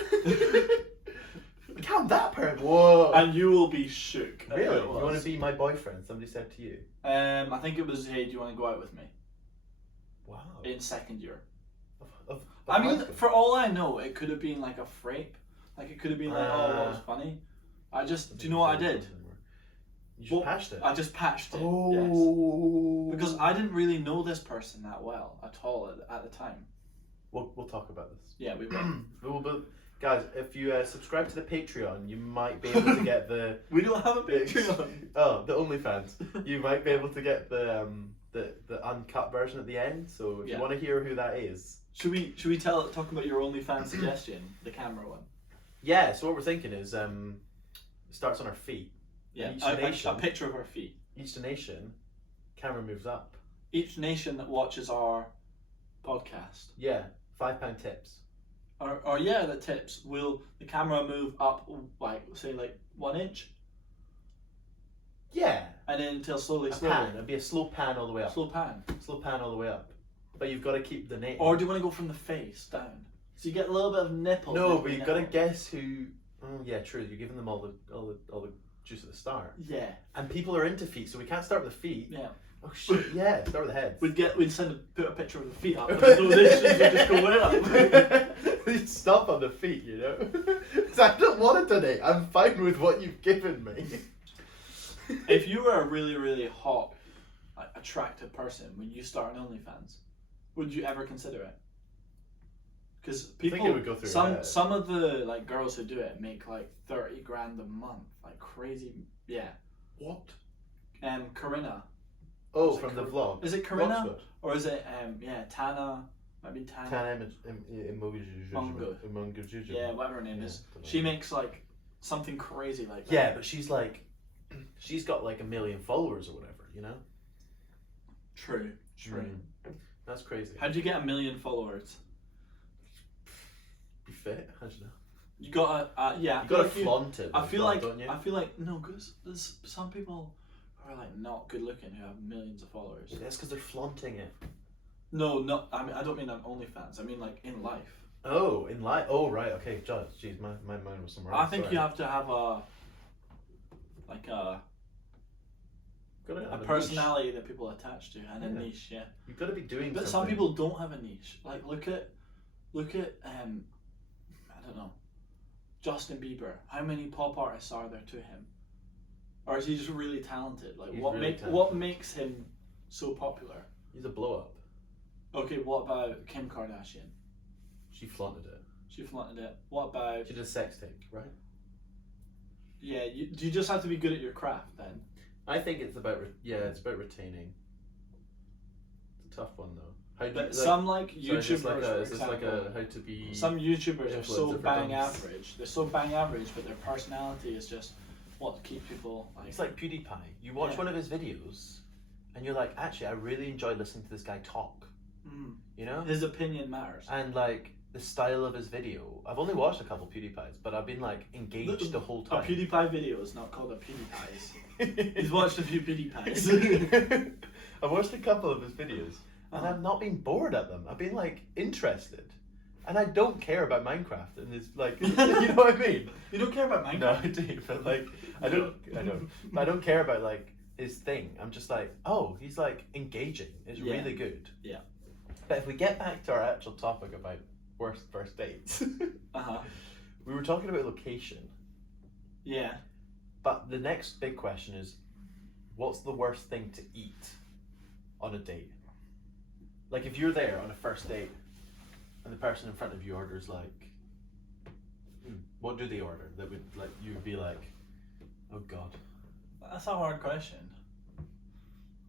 Count that part. Whoa. And you will be shook. Really? You want to be my boyfriend? Somebody said to you. I think it was, hey, do you want to go out with me? Wow. In second year. I mean, for all I know, it could have been like a frape. Like it could have been like, oh, that was funny. Do you know what I did? You just patched it. I just patched it. Oh. Yes. Because I didn't really know this person that well at all at the time. We'll talk about this. Yeah, we will. Guys, if you subscribe to the Patreon, you might be able to get the. We don't have a Patreon. Oh, the OnlyFans. You might be able to get the uncut version at the end. So if you want to hear who that is. Should we talk about your OnlyFans suggestion, the camera one? Yeah. So what we're thinking is, it starts on our feet. Yeah. A picture of our feet. Each donation, camera moves up. Each nation that watches our podcast. Yeah, £5 tips. Or that tips. Will the camera move up like 1 inch? Yeah. And then until slowly. Pan. It'll be a slow pan all the way up. Slow pan all the way up. But you've got to keep the name. Or do you want to go from the face down? So you get a little bit of nipple. No, but you've got to guess who. Oh yeah, true. You're giving them all the juice at the start. Yeah. And people are into feet, so we can't start with the feet. Yeah. Oh shit! Yeah, start with the heads. We'd put a picture of the feet up, and the donations would just go way up. You'd stop on the feet, you know. So I don't want to donate. I'm fine with what you've given me. If you were a really, really hot, attractive person when you start an OnlyFans, would you ever consider it? Because people, I think it would go through some of the like girls who do it make like 30 grand a month, like crazy. Yeah. What? Corinna. Oh, from the vlog. Is it Corinna? Or is it Tana? Maybe Tana. Tana Emojuju. Yeah, whatever her name is. She makes like something crazy like that. Yeah, but she's got like 1 million followers or whatever, you know? True. That's crazy. How'd you get 1 million followers? Be fit? How'd you know? You gotta, You gotta flaunt it. I feel like no, because there's some people who are like not good looking who have millions of followers. Yeah, that's because they're flaunting it. No, I don't mean on OnlyFans. I mean like in life. Oh, in life. Oh, right. Okay, Judge. Jeez, my mind was somewhere else. I think you have to have a personality that people attach to and a niche. Yeah. You've got to be doing. But some people don't have a niche. Like look at I don't know, Justin Bieber. How many pop artists are there to him? Or is he just really talented? Like what makes him so popular? He's a blow up. Okay, what about Kim Kardashian? She flaunted it. What about? She did a sex tape, right? Yeah, do you just have to be good at your craft then? I think it's about retaining. It's a tough one though. Some YouTubers, for example, how to be. Some YouTubers are so bang average. They're so bang average, but their personality is just what keeps people. It's like PewDiePie. You watch one of his videos, and you're like, actually, I really enjoy listening to this guy talk. Mm. You know, his opinion matters. And like the style of his video. I've only watched a couple PewDiePies, but I've been like engaged the whole time. A PewDiePie video is not called a PewDiePies. He's watched a few PewDiePies. I've watched a couple of his videos. And I've not been bored at them. I've been like interested, and I don't care about Minecraft. And it's like, you know what I mean? You don't care about Minecraft? No, I do. But like, I don't. But I don't care about like his thing. I'm just like, oh, he's like engaging. It's really good. Yeah. But if we get back to our actual topic about worst first dates, we were talking about location. Yeah. But the next big question is, what's the worst thing to eat on a date? Like if you're there on a first date and the person in front of you orders like, what do they order that would like you would be like, oh god. That's a hard question.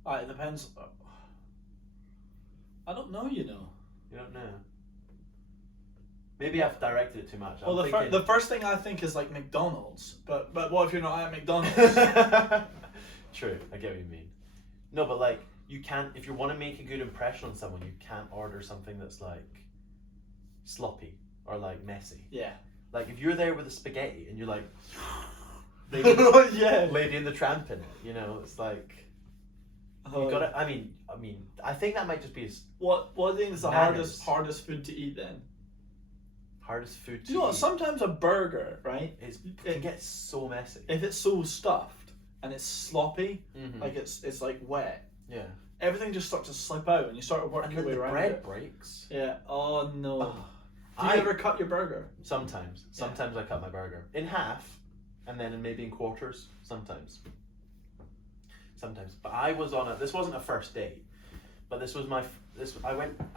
It depends. I don't know, you know. You don't know. Maybe I've directed it too much. Well, the first thing I think is like McDonald's, but what if you're not at McDonald's? True, I get what you mean. No, but like you can't, if you want to make a good impression on someone, you can't order something that's like sloppy or like messy. Yeah. Like if you're there with a spaghetti and you're like, yeah, Lady and the Tramp in it, you know, it's like you gotta. I mean, I think that might just be what do you think is the hardest food to eat then? Hardest food to you know what, eat. sometimes a burger, right? It can get so messy. If it's so stuffed and it's sloppy, like it's like wet. Yeah. Everything just starts to slip out and you start working your way around. And then the bread it. breaks. Yeah. Oh no. Do you ever cut your burger? Sometimes. Sometimes I cut my burger in half, and then maybe in quarters. Sometimes. But I was on this wasn't a first date, but this was I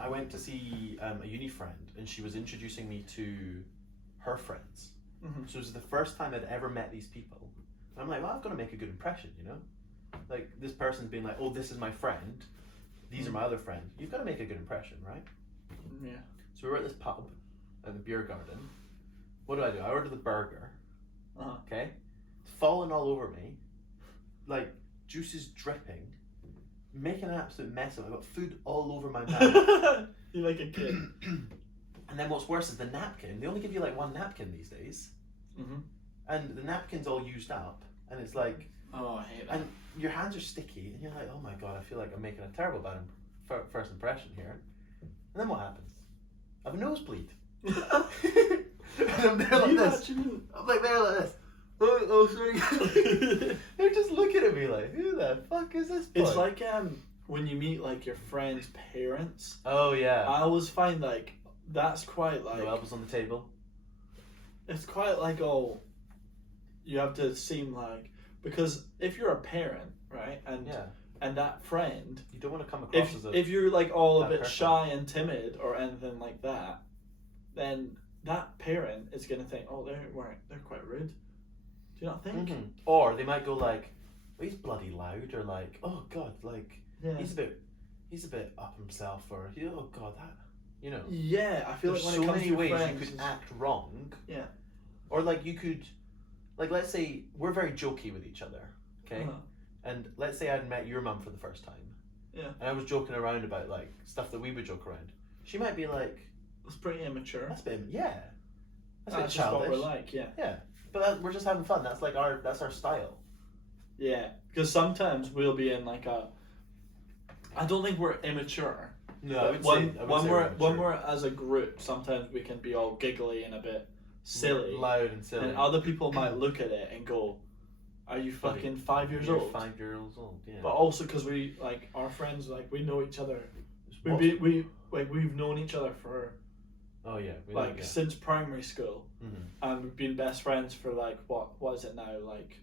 went to see a uni friend, and she was introducing me to her friends. So it was the first time I'd ever met these people. And I'm like, well, I've got to make a good impression, you know? Like, this person's being like, oh, this is my friend. These are my other friends. You've got to make a good impression, right? Yeah. So we were at this pub at the beer garden. What do? I ordered the burger. Okay? It's falling all over me. Like, juice is dripping. Making an absolute mess of it. I've got food all over my mouth. You're like a kid. And then what's worse is the napkin. They only give you like one napkin these days. And the napkin's all used up. And it's like... Oh, I hate that. And your hands are sticky. And you're like, oh my god, I feel like I'm making a terrible bad first impression here. And then what happens? I have a nosebleed. And I'm there like this. I'm like there like this. Oh, sorry. They're just looking at me like, who the fuck is this boy? It's like when you meet like your friend's parents. Oh yeah. I always find like that's quite like. No elbows on the table. It's quite like you have to seem like, because if you're a parent, right, and that friend, you don't want to come across as if you're like all a bit person. shy and timid or anything like that, then that parent is gonna think, oh, they're quite rude. Do you not think? Or they might go like, oh, he's bloody loud, or like, oh god, like he's a bit up himself, or oh god, that, you know. Yeah, I feel there's like so when it comes many to ways friends, you could act wrong. Yeah. Or like you could, like let's say we're very jokey with each other, okay? And let's say I'd met your mum for the first time. Yeah. And I was joking around about like stuff that we would joke around. She might be like, that's pretty immature. That's a bit, yeah. That's a bit just childish. what we're like, yeah. Yeah. But we're just having fun. That's like that's our style. Yeah, because sometimes we'll be in like I don't think we're immature. No, I would say when we're as a group, sometimes we can be all giggly and a bit silly, loud and silly, and other people might look at it and go, "Are you fucking 5 years old?" 5 years old, yeah. But also because we like our friends, like we know each other. We've known each other for. Oh yeah, since primary school, and we've been best friends for like what is it now, like?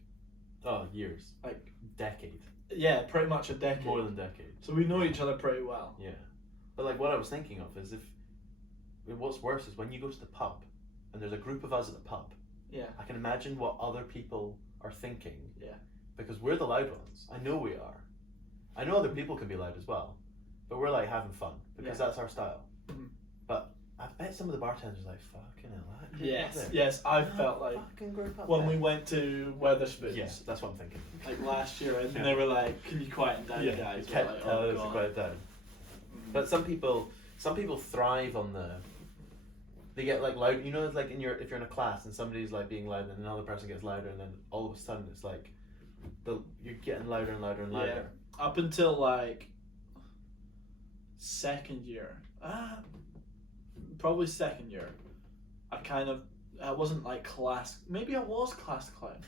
Oh, years. Like decade. Yeah, pretty much a decade. More than a decade. So we know each other pretty well. Yeah, but like what I was thinking of is what's worse is when you go to the pub, and there's a group of us at the pub. Yeah. I can imagine what other people are thinking. Yeah. Because we're the loud ones. I know we are. I know other people can be loud as well, but we're like having fun because that's our style. But I bet some of the bartenders are like, fucking hell, that Yes, I felt like when we went to Weatherspoons. Yes, that's what I'm thinking. Like last year, and they were like, can you quieten down, guys? You can't tell us to quiet down. But some people thrive on they get like loud, you know, it's like if you're in a class and somebody's like being loud and another person gets louder, and then all of a sudden it's like you're getting louder and louder and louder. Yeah. Up until like second year. Probably second year, I wasn't like class. Maybe I was class clown,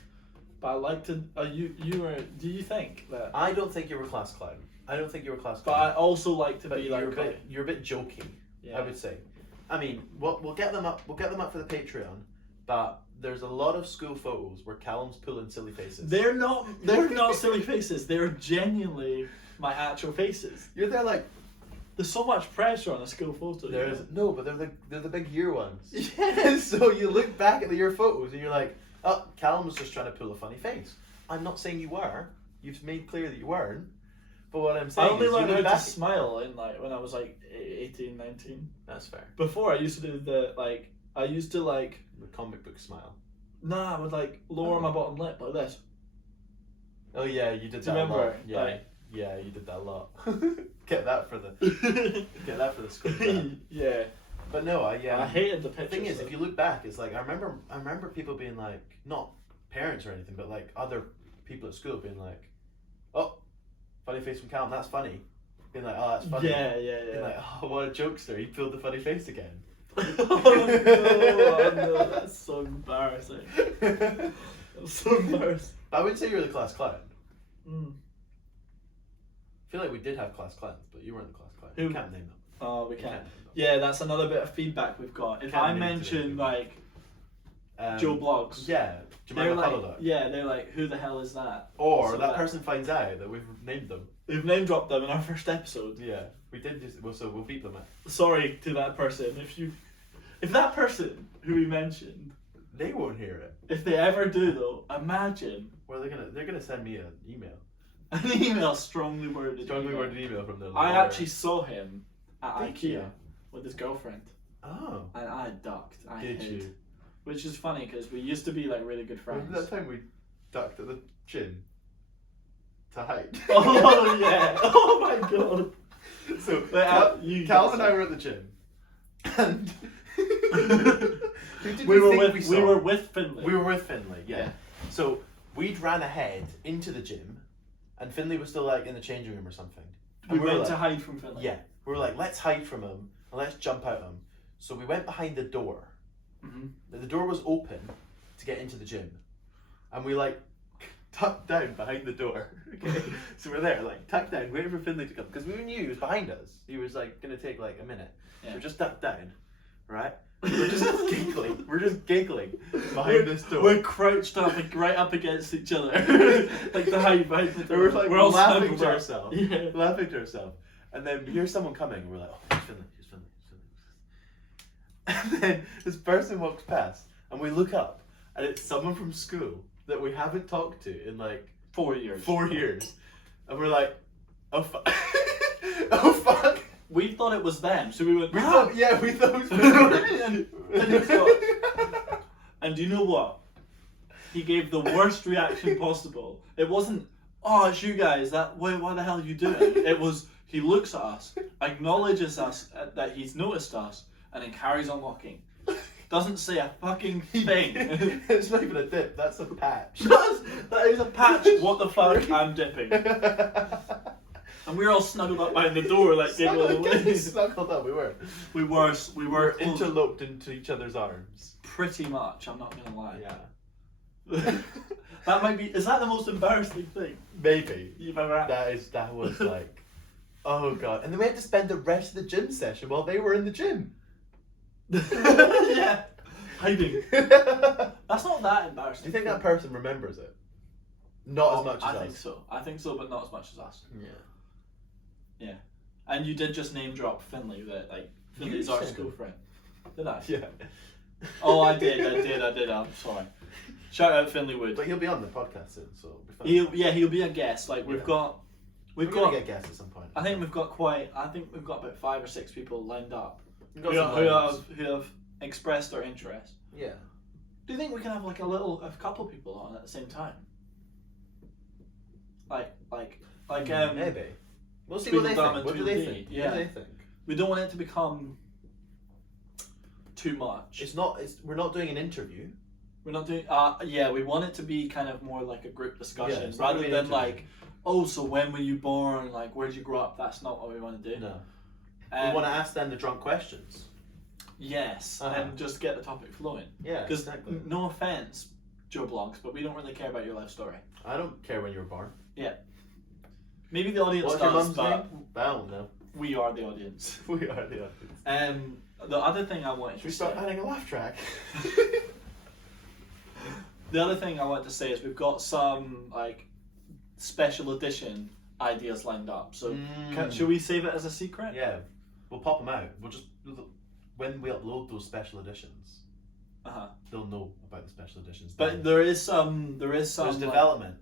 but I liked to. You were. Do you think that? I don't think you were class clown. But I also like to be like. You're a bit jokey. Yeah. I would say. I mean, we'll get them up. We'll get them up for the Patreon. But there's a lot of school photos where Calum's pulling silly faces. They're not. They're not silly faces. They're genuinely my actual faces. You're there like. There's so much pressure on a school photo. No, but they're the big year ones. Yeah. So you look back at the year photos and you're like, oh, Calum was just trying to pull a funny face. I'm not saying you were. You've made clear that you weren't. But what I'm saying I only is, learned you how look back. to smile in like when I was like 18, 19. That's fair. Before I used to do the like I used to like The comic book smile. nah I would like lower my bottom lip like this. Oh yeah, you did Do that you a lot. remember? Yeah, Like, yeah, you did that a lot. Get that for the screen. yeah. But no, I hated the The pictures. thing is, if you look back, it's like I remember people being like, not parents or anything, but like other people at school being like, oh, funny face from Calum, that's funny. Being like, oh, that's funny. Yeah. Being like, oh, what a jokester, he pulled the funny face again. Oh no, that's so embarrassing. That's so embarrassing. But I wouldn't say you were the class clown. Mm. I feel like we did have class clowns, but you weren't the class clown. Who? You can't name them. Oh, we You can't. name them. Yeah, that's another bit of feedback we've got. If Can't I name mention today. like Joe Blogs, Yeah. Do you they're remember like, Cuddle Duck? yeah, they're like, who the hell is that? Or So that person finds out that we've named them. We've name dropped them in our first episode. Yeah. We did just, well, so we'll beep them out. Sorry to that person. If that person who we mentioned, They won't hear it. if they ever do though, imagine Well, they're gonna send me an email. an email strongly worded. Strongly email. worded email from their I lawyer. actually saw him at Did IKEA you? with his girlfriend, Oh. and I ducked. I Did hid. you? Which is funny because we used to be like really good friends. Remember that time we ducked at the gym to hide? Oh yeah! Oh my god! So you Calum guys- and I were at the gym, and who did we were think with we we saw? were with Finley. We were with Finley, yeah. Yeah. So we'd ran ahead into the gym, and Finley was still like in the changing room or something. We And went were to like, hide from Finley. yeah, we were like, let's hide from him and let's jump out him. So we went behind the door. Mm-hmm. The door was open to get into the gym, and we like tucked down behind the door. Okay, so we're there like tucked down, waiting for Finley to come because we knew he was behind us. He was like gonna take like a minute. Yeah. We're just tucked down, right? We're just giggling. We're just giggling behind this door. We're crouched up, like right up against each other, like the hide behind the door. We're like all laughing snuggled to up. ourselves, Yeah. laughing to ourselves, and then we hear someone coming, and we're like, "Oh, it's Finley, it's Finley, it's Finley." And then this person walks past, and we look up, and it's someone from school that we haven't talked to in like 4 years. 4 years, and we're like, "Oh fuck, oh fuck." We thought it was them, so we went. We "Ah!" thought, yeah, we thought it was Finley. and it's not. And you know what? He gave the worst reaction possible. It wasn't, oh, it's you guys. What the hell are you doing? It was, he looks at us, acknowledges us that he's noticed us, and then carries on walking. Doesn't say a fucking thing. It's not even a dip. That's a patch. That is a patch. What the fuck? I'm dipping. And we were all snuggled up behind the door, like giggling away. Snuggled up. We were. We were We're close. interloped into each other's arms. Pretty much. I'm not gonna lie. Yeah. That might be. Is that the most embarrassing thing Maybe. you've ever had? That was like, oh god. And then we had to spend the rest of the gym session while they were in the gym. Yeah. Hiding. That's not that embarrassing. Do you think that person remembers it? Not as much as I us. think so. I think so, but not as much as us. Yeah. Yeah. And you did just name drop Finley, that like Finley's You our said school it. friend. Did I? Yeah. Oh, I did. I'm sorry. Shout out Finley Wood. But he'll be on the podcast soon, so it'll be fun. He'll be a guest. Like we've Yeah. got. We're We've gonna got. get guests at some point. I think we've got about 5 or 6 people lined up We've who, got some who lineups. have expressed their interest. Yeah. Do you think we can have like a couple people on at the same time? Like Maybe. We'll see Speak what they of Dom think. and What do they 2D, think? yeah. What do they think? we don't want it to become too much. We're not doing an interview. We're not doing. We want it to be kind of more like a group discussion it's not rather gonna than be an like, oh, so when were you born? Like, where did you grow up? That's not what we want to do. No. We want to ask them the drunk questions. Yes, Uh-huh. and just get the topic flowing. Yeah, Because exactly. no offense, Joe Blogs, but we don't really care about your life story. I don't care when you were born. Maybe the audience What's your does, mum's but name? I don't know. we are the audience. We are the audience. The other thing I wanted Should to we say. start adding a laugh track? The other thing I wanted to say is we've got some like special edition ideas lined up. So should we save it as a secret? Yeah, we'll pop them out. When we upload those special editions, they'll know about the special editions. But there is some there's like, development.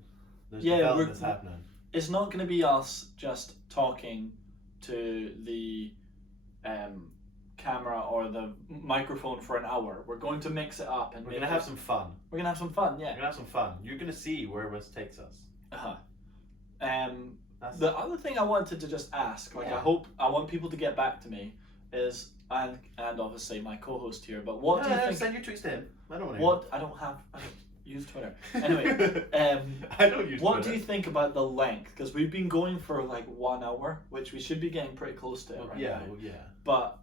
There's Yeah, developments happening. it's not going to be us just talking to the camera or the microphone for an hour. We're going to mix it up and we're gonna have some fun. We're gonna have some fun, yeah. We're gonna have some fun. You're gonna see where this takes us. The other thing I wanted to just ask, like I want people to get back to me, is and obviously my co-host here. But what do you think? Send your tweets to him. I don't want to. What I don't use Twitter. Anyway, I don't use. What Twitter. do you think about the length? Because we've been going for like 1 hour, which we should be getting pretty close to right now. Well, yeah. But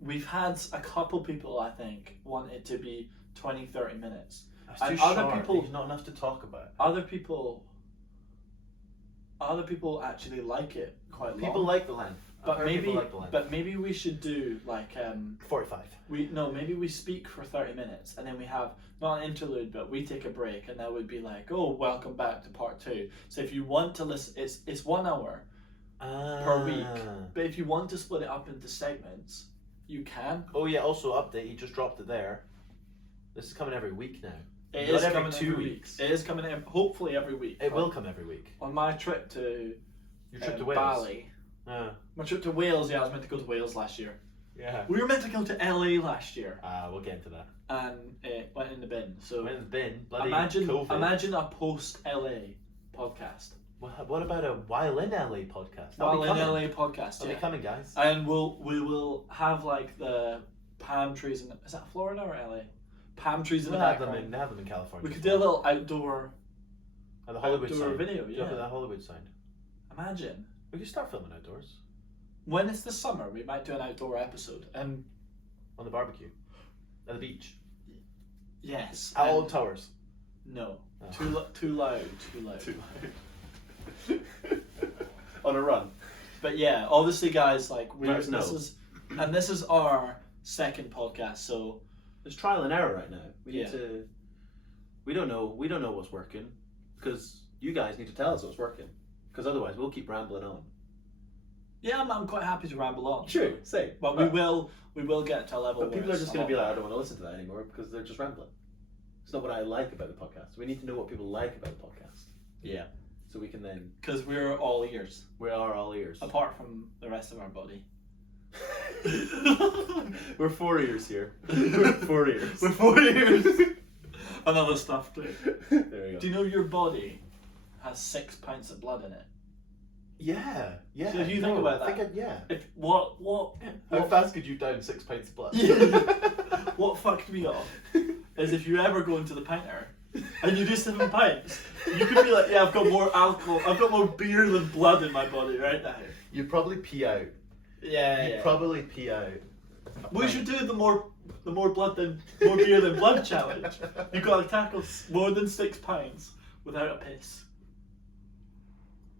we've had a couple people, I think, want it to be 20-30 minutes. That's And too other short. people- There's not enough to talk about. Other people actually like it quite long. People like the length. But people like the length. maybe we should do like 45. maybe we speak for 30 minutes and then we have not an interlude, but we take a break, and that would be like, oh, welcome back to part 2. So if you want to listen, it's 1 hour per week. But if you want to split it up into segments, you can. Oh yeah. Also, update. He just dropped it there. This is coming every week now. It Not is every coming 2 every weeks. It is coming hopefully every week. It will come every week. On my trip to Your trip to Wales. Bali. My trip to Wales, I was meant to go to Wales last year. Yeah. We were meant to go to LA last year. We'll get into that. And it went in the bin. So Went in the bin. Bloody imagine COVID. a post LA podcast. What about a While in LA podcast? While in LA podcast, That'll be coming, guys. And we will have like the palm trees in is that Florida or LA? Palm trees in the background. They have them in California. We could do a little outdoor At the Hollywood sign. video, Up at yeah. the Hollywood sign. Imagine. We could start filming outdoors. When it's the summer, we might do an outdoor episode. And on the barbecue. At the beach. yes. At Old Towers. No. Oh. Too loud. Too loud. On a run. But yeah, obviously, guys, like Let us know. this is our second podcast, so It's trial and error right now. We Yeah. need to. We don't know what's working, because you guys need to tell us what's working, because otherwise we'll keep rambling on. yeah, I'm quite happy to ramble on. True, say. But we will get to a level. But where people are it's just a going to be lot like, I better. don't want to listen to that anymore because they're just rambling. It's not what I like about the podcast. We need to know what people like about the podcast. Yeah. So we can then. Because we're all ears, We are all ears. apart from the rest of our body. We're 4 ears here. We're 4 ears. We're 4 ears. And other stuff too. There we go. Do you know your body has 6 pints of blood in it? Yeah. So if you think about that, yeah. If what How fast could you down 6 pints of blood? what fucked me off is if you ever go into the pinter and you do 7 pints, you could be like, yeah, I've got more alcohol, I've got more beer than blood in my body right now. You'd probably pee out. Yeah. Probably pee out. We should do the more beer than blood challenge. You've got to tackle more than 6 pints without a piss.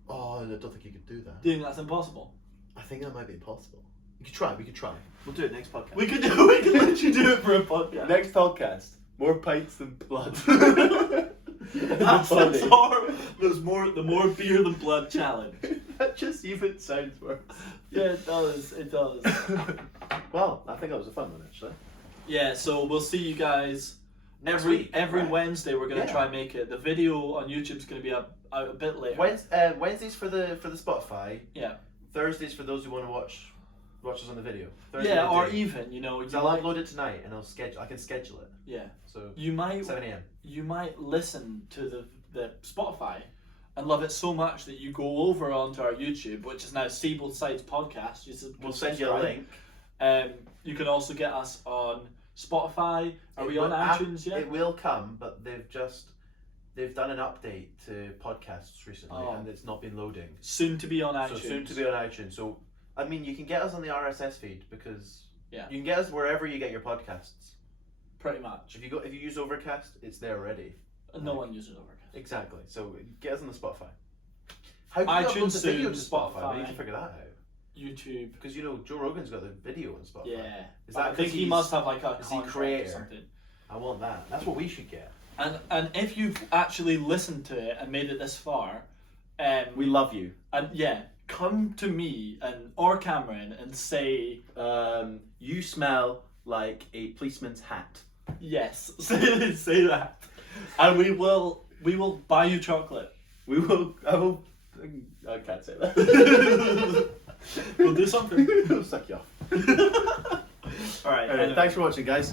Oh, I don't think you could do that. Do you think that's impossible? I think that might be impossible. We could try. We'll do it next podcast. We could literally do it for a podcast. Next podcast. More pints than blood. That's the more beer than blood challenge. That just even sounds worse. Yeah, it does. It does. Well, I think that was a fun one actually. Yeah, so we'll see you guys Next every week, every right. Wednesday. We're gonna Yeah. try and make it. The video on YouTube's gonna be out a bit later. Wednesdays for the Spotify. Yeah. Thursdays for those who want to watch us on the video. Thursday Yeah, or midday. even you Because might, I'll upload it tonight and I can schedule it. yeah, So you might 7 a.m. you might listen to the Spotify and love it so much that you go over onto our YouTube, which is now See Both Sides Podcast. We'll send you a link. You can also get us on Spotify. Are we on iTunes yet? It will come, but they've done an update to podcasts recently, and it's not been loading. Soon to be on iTunes. So soon to be on iTunes. So I mean, you can get us on the RSS feed because Yeah. you can get us wherever you get your podcasts. Pretty much. If you use Overcast, it's there already. No one uses Overcast. Exactly. So get us on the Spotify. How do you iTunes upload the video to soon, Spotify? We need Spotify. to figure that out. YouTube. Because Joe Rogan's got the video on Spotify. Yeah. Is that I think 'cause he he's- must have like a is he contract creator? or something. I want that. That's what we should get. And if you've actually listened to it and made it this far, We love you. and yeah, come to me or Cameron and say You smell like a policeman's hat. yes. Say that, and we will buy you chocolate. We will. I can't say that. We'll do something. We'll suck you off. All right. Anyway, thanks for watching, guys.